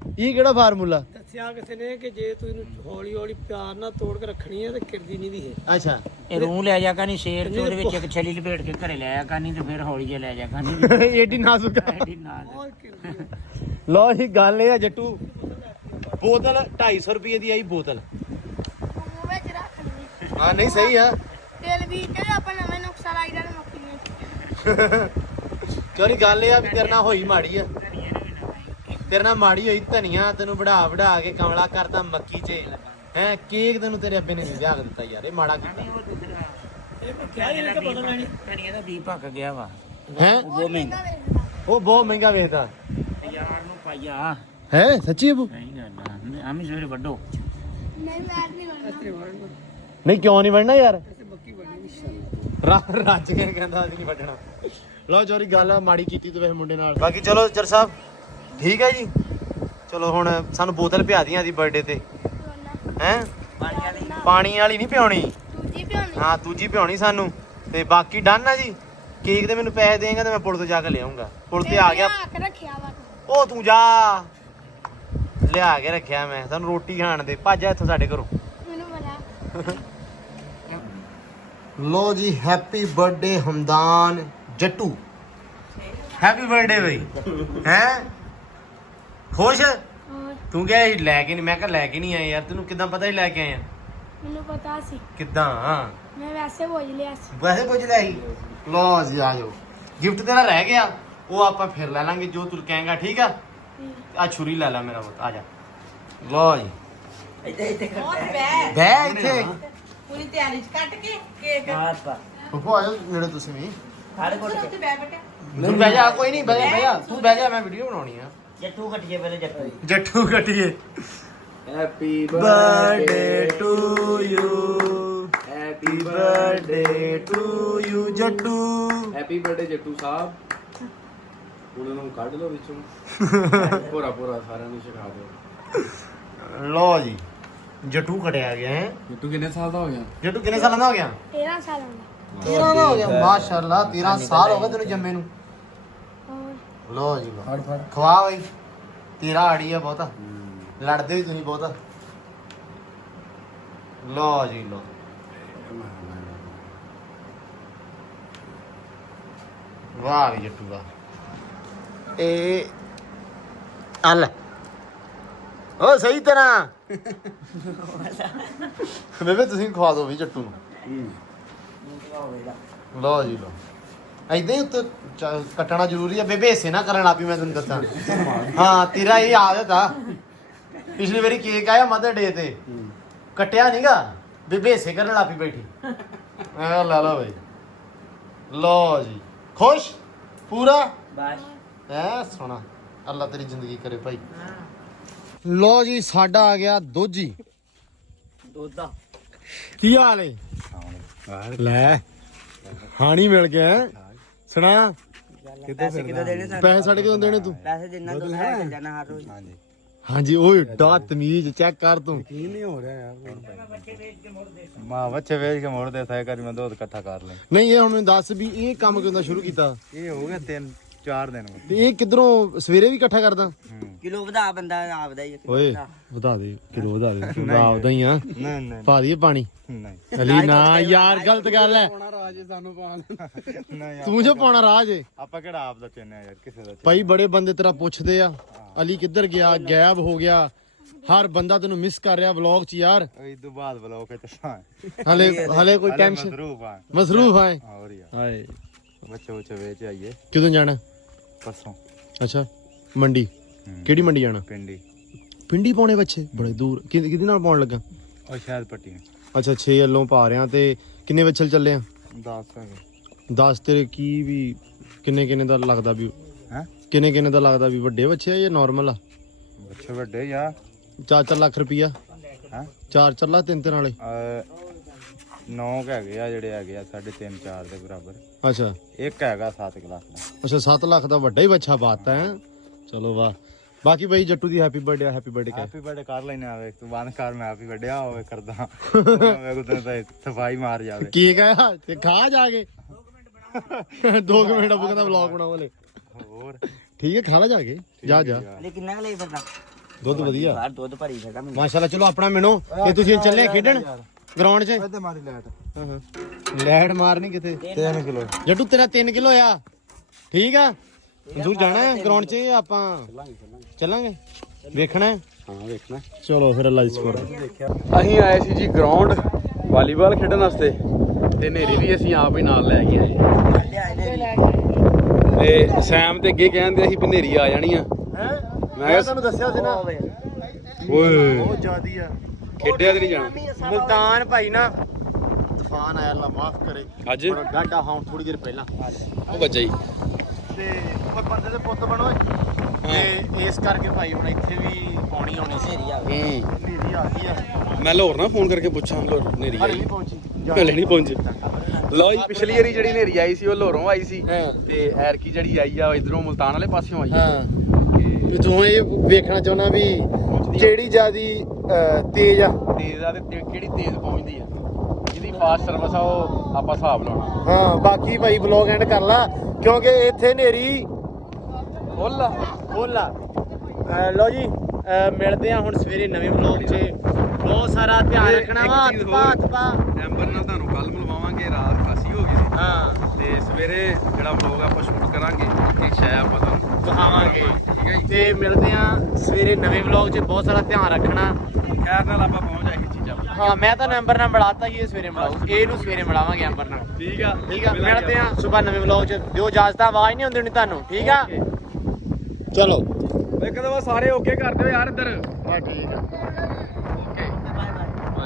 ਇਹ ਕਿਹੜਾ ਫਾਰਮੂਲਾ ਦੱਸਿਆ ਕਿਸੇ ਨੇ ਕਿ ਜੇ ਤੂੰ ਇਹਨੂੰ ਹੌਲੀ ਹੌਲੀ ਪਿਆਰ ਨਾਲ ਤੋੜ ਕੇ ਰੱਖਣੀ ਹੈ ਤੇ ਕਿਰਦੀ ਨਹੀਂ ਦੀ ਇਹ ਅੱਛਾ ਇਹ ਰੂਹ ਲੈ ਜਾ ਕਾਨੀ ਸ਼ੇਰ ਤੇ ਉਹਦੇ ਵਿੱਚ ਇੱਕ ਛਲੀ ਲਪੇਟ ਕੇ ਘਰੇ ਲੈ ਆ ਕਾਨੀ ਤੇ ਫਿਰ ਹੌਲੀ ਜਿਹਾ ਲੈ ਜਾ ਕਾਨੀ ਏਡੀ ਨਾਜ਼ੁਕ ਆ। ਐਡੀ ਨਾਲ ਲਓ ਜੀ ਗੱਲ ਇਹ ਆ ਜੱਟੂ ਬੋਤਲ 250 ਰੁਪਏ ਦੀ ਆਈ ਬੋਤਲ ਮੂੰਹ ਵਿੱਚ ਰੱਖ ਲਈ ਹਾਂ ਨਹੀਂ ਸਹੀ ਆ ਤੇਲ ਵੀ ਤੇ ਆਪਾਂ ਨਵੇਂ ਨੁਕਸਾ ਲਾਈ ਜਾਣ ਮੱਕੀ ਕਿਉਂ ਨਹੀਂ ਗੱਲ ਇਹ ਆ ਵੀ ਤੇਰੇ ਨਾਲ ਹੋਈ ਮਾੜੀ ਆ ਤੇਰੇ ਨਾਲ ਮਾੜੀ ਹੋਈ ਧਨੀਆ ਤੈਨੂੰ ਵੜਾ ਕੇ ਕਮਲਾ ਕਰਤਾ ਮੱਕੀ 'ਚ ਹੈ ਕੇਕ ਤੈਨੂੰ ਤੇਰੇ ਅੱਬੇ ਨੇ ਲਿਆ ਕੇ ਦਿੱਤਾ ਯਾਰ ਇਹ ਮਾੜਾ ਕੀਤਾ ਧਨੀਆ ਦਾ ਬੀ ਪੱਕ ਗਿਆ ਵਾ ਹੈ ਉਹ ਮਹਿੰਗਾ ਉਹ ਬਹੁਤ ਮਹਿੰਗਾ ਵੇਚਦਾ ਯਾਰ ਨੂੰ ਪਾਈਆ ਹੈ ਸੱਚੀ ਅਬੂ ਨਹੀਂ ਨਾ ਆਮੀ ਸਵੇਰੇ ਵੱਡੋ ਨਹੀਂ ਮੈਂ ਨਹੀਂ ਵੜਨਾ ਨਹੀਂ ਕਿਉਂ ਨਹੀਂ ਵੜਨਾ ਯਾਰ ਰੱਜ ਕੇ ਕਹਿੰਦਾ ਅਸੀਂ ਨਹੀਂ ਵੱਢਣਾ ਲਓ ਚੋਰੀ ਗੱਲ ਆ ਮਾੜੀ ਕੀਤੀ ਤੂੰ ਵੈਸੇ ਮੁੰਡੇ ਨਾਲ ਬਾਕੀ ਚਲੋ ਚਰ ਸਾਹਿਬ ਠੀਕ ਹੈ ਜੀ ਚਲੋ ਹੁਣ ਸਾਨੂੰ ਬੋਤਲ ਪਿਆ ਦੀਆਂ ਦੀ ਬਰਥਡੇ ਤੇ ਹੈ ਪਾਣੀ ਵਾਲੀ ਨਹੀਂ ਪਿਆਉਣੀ ਦੂਜੀ ਪਿਆਉਣੀ ਹਾਂ ਦੂਜੀ ਪਿਆਉਣੀ ਸਾਨੂੰ ਤੇ ਬਾਕੀ ਡਨ ਆ ਜੀ ਕੇਕ ਦੇ ਮੈਨੂੰ ਪੈਸੇ ਦੇਂਗਾ ਤੇ ਮੈਂ ਪੁਲ ਤੋਂ ਜਾ ਕੇ ਲਿਆਉਂਗਾ ਪੁਲ ਤੇ ਆ ਗਿਆ ਕੇ ਰੱਖਿਆ ਵਾ ਉਹ ਤੂੰ ਜਾ ਲਿਆ ਕੇ ਰੱਖਿਆ ਮੈਂ ਸਾਨੂੰ ਰੋਟੀ ਖਾਣ ਦੇ ਭੱਜ ਜਾ ਇੱਥੋਂ ਸਾਡੇ ਘਰੋਂ ਮੈਨੂੰ ਪਤਾ ਲੋ ਜੀ happy birthday Hamdan Jattu happy birthday ਬਈ ਹੈ ਖੁਸ਼ ਹੋਰ ਤੂੰ ਕਿਹਾ ਸੀ ਲੈ ਕੇ ਨਹੀਂ ਮੈਂ ਕਿਹਾ ਲੈ ਕੇ ਨਹੀਂ ਆਏ ਯਾਰ ਤੈਨੂੰ ਕਿਦਾਂ ਪਤਾ ਹੀ ਲੈ ਕੇ ਆਏ ਆ ਮੈਨੂੰ ਪਤਾ ਸੀ ਕਿਦਾਂ ਮੈਂ ਵੈਸੇ ਬੋਝ ਲਿਆ ਸੀ ਵੈਸੇ ਪੁੱਛ ਲਿਆ ਸੀ ਲੋ ਜੀ ਆ ਜਾਓ ਗਿਫਟ ਤੇਰਾ ਰਹਿ ਗਿਆ ਉਹ ਆਪਾਂ ਫਿਰ ਲੈ ਲਾਂਗੇ ਜੋ ਤੂੰ ਕਹੇਂਗਾ ਠੀਕ ਆ ਆ ਛੁਰੀ ਲੈ ਲੈ ਮੇਰਾ ਪੁੱਤ ਆ ਜਾ ਲੋ ਜੀ ਬੈ ਇੱਥੇ ਪੂਰੀ ਤਿਆਰੀ ਚ ਕੱਟ ਕੇ ਕੇਕ ਫੁੱਫੋ ਆਜੋ ਨੇੜੇ ਤੁਸੀਂ ਵੀ ਸਾਡੇ ਕੋਲ ਉੱਤੇ ਬੈ ਬਟਿਆ ਤੂੰ ਬਹਿ ਜਾ ਕੋਈ ਨਹੀਂ ਬਹਿ ਜਾ ਤੂੰ ਬਹਿ ਜਾ ਮੈਂ ਵੀਡੀਓ ਬਣਾਉਣੀ ਆ ਜੱਟੂ ਕੱਟੀਏ ਪਹਿਲੇ ਜੱਟੂ ਜੱਟੂ ਕੱਟੀਏ happy birthday to you happy birthday to you Jattu happy birthday Jattu Sahib ਉਹਨਾਂ ਨੂੰ ਕੱਢ ਲਓ ਵਿੱਚੋਂ ਪੂਰਾ ਸਾਰਿਆਂ ਨੂੰ ਛਕਾ ਦਿਓ ਲੋ ਜੀ ਜੱਟੂ ਕਟਿਆ ਗਿਆ ਹੈ ਜੱਟੂ ਕਿੰਨੇ ਸਾਲ ਦਾ ਹੋ ਗਿਆ ਜੱਟੂ ਕਿੰਨੇ ਸਾਲਾਂ ਦਾ ਹੋ ਗਿਆ 13 ਸਾਲਾਂ ਦਾ 13 ਦਾ ਹੋ ਗਿਆ ਮਾਸ਼ਾਅੱਲਾ 13 ਸਾਲ ਹੋ ਗਏ ਤੈਨੂੰ ਜੰਮੇ ਨੂੰ ਹੋਰ ਲੋ ਜੀ ਲੋ ਖਵਾ ਬਈ ਤੇਰਾ ਆੜੀ ਆ ਬਹੁਤਾ ਲੜਦੇ ਵੀ ਤੁਸੀਂ ਬਹੁਤਾ ਲੋ ਜੀ ਲੋ ਵਾਹ ਵੀ ਜੱਟੂ ਵਾਹ ਇਹ ਅੱਲ ਓ ਸਹੀ ਤਰ੍ਹਾਂ ਬੇਬੇ ਤੁਸੀਂ ਖਵਾ ਦਿਓ ਵੀ ਜੱਟੂ ਨੂੰ ਲਓ ਜੀ ਲਓ ਐਦਾਂ ਹੀ ਉੱਤੇ ਕੱਟਣਾ ਜ਼ਰੂਰੀ ਆ ਬੇਬੇ ਹਿੱਸੇ ਨਾ ਕਰਨ ਲੱਪੀ ਮੈਂ ਤੁਹਾਨੂੰ ਦੱਸਾਂ ਹਾਂ ਤੇਰਾ ਇਹ ਆਦਤ ਆ ਪਿਛਲੀ ਵਾਰੀ ਕੇਕ ਆਇਆ ਮਦਰ ਡੇ ਤੇ ਕੱਟਿਆ ਨਹੀਂਗਾ ਬੇਬੇ ਹਿੱਸੇ ਕਰਨ ਲੱਪੀ ਬੈਠੀ ਆ ਲਾ ਲਾ ਬਈ ਲਓ ਜੀ ਖੁਸ਼ ਪੂਰਾ ਬਸ ਐ ਸੋਹਣਾ ਅੱਲਾ ਤੇਰੀ ਜ਼ਿੰਦਗੀ ਕਰੇ ਭਾਈ ਲੋ ਜੀ ਸਾਡਾ ਆ ਗਿਆ ਦੋਜੀ ਦੋਦਾ ਕੀ ਹਾਲ ਏ ਲੈ ਹਾਣੀ ਮਿਲ ਗਿਆ ਹੈਂ? ਸੁਣਾ ਪੈਸੇ ਕਿਦੋਂ ਦੇਣੇ ਸਾਨੂੰ ਪੈਸੇ ਸਾਡੇ ਕਿਦੋਂ ਦੇਣੇ ਤੂੰ ਪੈਸੇ ਜਿੰਨਾ ਤੂੰ ਲੈ ਕੇ ਜਾਣਾ ਹਰ ਰੋਜ਼ ਹਾਂਜੀ ਓਏ ਡਾ ਤਮੀਜ਼ ਚੈੱਕ ਕਰ ਤੂੰ ਮਾਂ ਬੱਚੇ ਵੇਚ ਕੇ ਮੋੜ ਦੇ ਸਾਇ ਕਰੀ ਮੈਂ ਦੁੱਧ ਇਕੱਠਾ ਕਰ ਲੈ ਨਹੀਂ ਇਹ ਹੁਣ ਮੈਨੂੰ ਦੱਸ ਵੀ ਇਹ ਕੰਮ ਕਿਉਂ ਦਾ ਸ਼ੁਰੂ ਕੀਤਾ ਇਹ ਹੋ ਗਿਆ 3-4 ਦਿਨ ਤੇ ਇਹ ਕਿਧਰੋਂ ਸਵੇਰੇ ਵੀ ਇਕੱਠਾ ਕਰਦਾ ਕਿਲੋ ਵਧਾ ਬੰਦਾ ਆਪਦਾ ਹੀ ਓਏ ਵਧਾ ਦੇ ਕਿਲੋ ਵਧਾ ਦੇ ਤੂੰ ਆਪਦਾ ਹੀ ਆ ਨਹੀਂ ਪਾ ਦਈਏ ਪਾਣੀ ਨਹੀਂ ਅਲੀ ਨਾ ਯਾਰ ਗਲਤ ਗੱਲ ਹੈ ਰਾਜ ਸਾਨੂੰ ਪਾਣਾ ਨਹੀਂ ਤੂੰ ਜੋ ਪਾਉਣਾ ਰਾਜ ਏ ਆਪਾਂ ਕਿਹੜਾ ਆਪ ਦਾ ਚੰਨੇ ਯਾਰ ਕਿਸੇ ਦਾ ਭਾਈ ਬੜੇ ਬੰਦੇ ਤੇਰਾ ਪੁੱਛਦੇ ਆ ਅਲੀ ਕਿੱਧਰ ਗਿਆ ਗਾਇਬ ਹੋ ਗਿਆ ਹਰ ਬੰਦਾ ਤੈਨੂੰ ਮਿਸ ਕਰ ਰਿਹਾ ਵਲੌਗ 'ਚ ਯਾਰ ਇਸ ਤੋਂ ਬਾਅਦ ਬਲੌਕ ਤੇ ਸਾਂ ਹਲੇ ਕੋਈ ਟੈਨਸ਼ਨ ਮਸਰੂਫ ਆ ਮਸਰੂਫ ਹੈ ਹੋਰ ਯਾਰ ਹਾਏ ਬੱਚੇ ਵੇਚ ਆਈਏ ਕਿਦੋਂ ਜਾਣਾ ਪਰਸੋਂ ਅੱਛਾ ਮੰਡੀ ਕਿਹੜੀ ਮੰਡੀ ਜਾਣਾ ਪਿੰਡੀ ਪਿੰਡੀ ਪਾਉਣੇ ਬੱਚੇ ਬੜੇ ਦੂਰ ਕਿਹਦੇ ਨਾਲ ਪਾਉਣ ਲੱਗਾ ਉਹ ਸ਼ਾਇਦ ਪੱਟੀ ਅੱਛਾ 6 ਵੱਲੋਂ ਪਾ ਰਿਆਂ ਤੇ ਕਿੰਨੇ ਵਿਛਲ ਚੱਲੇ ਆ 10 ਹੈਗੇ 10 ਤੇਰੇ ਕੀ ਵੀ ਕਿੰਨੇ ਦਾ ਲੱਗਦਾ ਵੀ ਹੈ ਕਿੰਨੇ ਦਾ ਲੱਗਦਾ ਵੀ ਵੱਡੇ ਬੱਚੇ ਆ ਜਾਂ ਨਾਰਮਲ ਆ ਬੱਚੇ ਵੱਡੇ ਜਾਂ 4 ਲੱਖ ਰੁਪਈਆ ਹੈ 4 ਲੱਖ 3 ਵਾਲੇ 9 ਹੈਗੇ ਆ ਜਿਹੜੇ ਹੈਗੇ ਆ 3.5 4 ਦੇ ਬਰਾਬਰ ਅੱਛਾ ਇੱਕ ਹੈਗਾ 7 ਕਲਾਸ ਦਾ ਅੱਛਾ 7 ਲੱਖ ਦਾ ਵੱਡਾ ਹੀ ਬੱਚਾ ਪਾਤਾ ਹੈ ਚਲੋ ਵਾਹ ਬਾਕੀ ਬਈ ਜੱਟੂ ਦੀ ਹੈਪੀ ਬਰਥਡੇ ਹੈਪੀ ਬਰਥਡੇ ਕਹਿ ਹੈਪੀ ਬਰਥਡੇ ਕਰ ਲੈਨੇ ਆਵੇ ਤੂੰ ਬੰਦ ਕਰ ਮੈਂ ਹੈਪੀ ਬਰਥਡੇ ਹੋਵੇ ਕਰਦਾ ਮੈਂ ਕੋ ਤਾਂ ਸਫਾਈ ਮਾਰ ਜਾਵੇ ਕੀ ਕਹਾ ਤੇ ਖਾ ਜਾ ਕੇ 2 ਮਿੰਟ ਬੁੱਕ ਦਾ ਵਲੌਗ ਬਣਾਉ ਹਲੇ ਹੋਰ ਠੀਕ ਹੈ ਖਾ ਲਾ ਜਾ ਕੇ ਜਾ ਲੈ ਕਿੰਨਾ ਕੁ ਲਈ ਫਿਰਦਾ ਦੁੱਧ ਵਧੀਆ ਬਾਹਰ ਦੁੱਧ ਭਰੀ ਫਿਰਦਾ ਮੈਨੂੰ ਮਾਸ਼ਾਅੱਲਾ ਚਲੋ ਆਪਣਾ ਮਿਣੋ ਤੇ ਤੁਸੀਂ ਚੱਲੇ ਖੇਡਣ ਗਰਾਊਂਡ 'ਚ ਇੱਥੇ ਮਾਰੀ ਲੈਟ ਹਾਂ ਲੈਟ ਮਾਰਨੀ ਕਿਤੇ 3 ਕਿਲੋ ਜੱਟੂ ਤੇਰਾ 3 ਕਿਲੋ ਆ ਠੀਕ ਆ ਮਨਜ਼ੂਰ ਜਾਣਾ ਹੈ ਗਰਾਊਂਡ 'ਚ ਆਪਾਂ ਚੱਲਾਂਗੇ ਵੇਖਣਾ ਹੈ? ਹਾਂ ਵੇਖਣਾ ਚਲੋ ਫਿਰ ਅੱਲਾ ਜੀ ਸ਼ੁਕਰ ਅਸੀਂ ਆਏ ਸੀ ਜੀ ਗਰਾਊਂਡ ਵਾਲੀਬਾਲ ਖੇਡਣ ਵਾਸਤੇ ਤੇ ਨੇਰੀ ਵੀ ਅਸੀਂ ਆਪ ਹੀ ਨਾਲ ਲੈ ਕੇ ਆਏ ਤੇ ਸੈਮ ਤੇ ਅੱਗੇ ਕਹਿੰਦੇ ਅਸੀਂ ਵੀ ਨੇਰੀ ਆ ਜਾਣੀ ਆ ਮੈਂ ਕਿਹਾ ਤੁਹਾਨੂੰ ਦੱਸਿਆ ਸੀ ਨਾ ਓਏ ਬਹੁਤ ਜ਼ਿਆਦੀ ਆ ਖੇਡਿਆ ਤੇ ਨਹੀਂ ਜਾਣਾ ਮੁਲਤਾਨ ਭਾਈ ਨਾ ਤੂਫਾਨ ਆਇਆ ਅੱਲਾ ਮਾਫ ਕਰੇ ਅੱਜ ਬੜਾ ਗਾਡਾ ਹਾਂ ਥੋੜੀ ਦੇਰ ਪਹਿਲਾਂ ਉਹ ਬੱਜਾ ਜੀ ਤੇ ਉਹ ਬੰਦੇ ਦੇ ਪੁੱਤ ਬਣੋ ਤੇ ਇਸ ਕਰਕੇ ਭਾਈ ਹੁਣ ਇੱਥੇ ਵੀ ਪਾਣੀ ਆਉਣੀ ਸੀ ਨੇਰੀ ਆ ਗਈ ਆ ਮੈਂ ਲਾਹੌਰ ਨਾ ਫੋਨ ਕਰਕੇ ਪੁੱਛਾਂ ਨੇਰੀ ਹਲੇ ਆਈ ਨਹੀਂ ਪਹੁੰਚੀ ਹਲੇ ਨਹੀਂ ਪਹੁੰਚੀ ਲਓ ਜੀ ਪਿਛਲੀ ਵਾਰੀ ਜਿਹੜੀ ਨੇਰੀ ਆਈ ਸੀ ਉਹ ਲਾਹੌਰੋਂ ਆਈ ਸੀ ਤੇ ਐਰਕੀ ਜਿਹੜੀ ਆਈ ਆ ਇਧਰੋਂ ਮੁਲਤਾਨ ਵਾਲੇ ਪਾਸਿਓਂ ਆਈ ਆ ਵੀ ਤੂੰ ਇਹ ਵੇਖਣਾ ਚਾਹੁੰਦਾ ਵੀ ਕਿਹੜੀ ਜਿਆਦੀ ਤੇਜ਼ ਆ ਤੇਜ਼ ਆ ਤੇ ਕਿਹੜੀ ਤੇਜ਼ ਪਹੁੰਚਦੀ ਆ ਜਿਹਦੀ ਫਾਸਟ ਸਰਵਿਸ ਆ ਉਹ ਆਪਾਂ ਹਿਸਾਬ ਲਾਉਣਾ ਹਾਂ ਬਾਕੀ ਭਾਈ ਵਲੌਗ ਐਂਡ ਕਰ ਲਾ ਕਿਉਂਕਿ ਇੱਥੇ ਨੇਰੀ ਖੋਲਾ ਲਓ ਜੀ ਮਿਲਦੇ ਆ ਹੁਣ ਸਵੇਰੇ ਨਵੇਂ ਵਲੌਗ 'ਚ ਬਹੁਤ ਸਾਰਾ ਧਿਆਨ ਰੱਖਣਾ ਵਾ ਹੱਥ ਪਾ ਐਂਬਰ ਨਾਲ ਤੁਹਾਨੂੰ ਕੱਲ ਮਿਲਵਾਵਾਂਗੇ ਰਾਤ ਖਾਸੀ ਹੋ ਗਈ ਸੀ ਹਾਂ ਤੇ ਸਵੇਰੇ ਜਿਹੜਾ ਵਲੌਗ ਆਪਾਂ ਸ਼ੂਟ ਕਰਾਂਗੇ ਇੱਕ ਸ਼ਾਇਦ ਆਪਾਂ ਤੁਹਾਨੂੰ ਦਿਖਾਵਾਂਗੇ ਠੀਕ ਹੈ ਜੀ ਤੇ ਮਿਲਦੇ ਆ ਸਵੇਰੇ ਨਵੇਂ ਵਲੌਗ 'ਚ ਬਹੁਤ ਸਾਰਾ ਧਿਆਨ ਰੱਖਣਾ ਖੈਰ ਨਾਲ ਆਪਾਂ ਪਹੁੰਚ ਜਾਏਗੀ ਚੀਜ਼ਾਂ ਹਾਂ ਮੈਂ ਤਾਂ ਨੰਬਰ ਨਾਲ ਮਿਲਾਤਾ ਹੀ ਇਹ ਸਵੇਰੇ ਮਿਲਾਉ ਇਹਨੂੰ ਸਵੇਰੇ ਮਿਲਾਵਾਂਗੇ ਅੰਬਰ ਨਾਲ ਠੀਕ ਆ ਮਿਲਦੇ ਆ ਸਵੇਰ ਨਵੇਂ ਵਲੌਗ 'ਚ ਦਿਓ ਇਜਾਜ਼ਤ ਆਵਾਜ਼ ਨਹੀਂ ਹੁੰਦੀ ਹੋਣੀ ਤੁਹਾਨੂੰ ਠੀਕ ਆ ਚਲੋ ਇੱਕ ਦਵਾ ਸਾਰੇ ਓਕੇ ਕਰ ਦਿਓ ਯਾਰ ਇੱਧਰ ਹਾਂ ਠੀਕ ਆ ਓਕੇ ਬਾਏ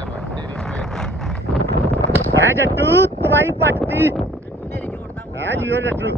ਬਾਏ ਤੇਰੀ ਸਵੇਰ ਹੈ ਜੱਟੂ ਤਵਾਈ ਪੱਟਦੀ ਹੈ ਜੀਓ ਜੱਟੂ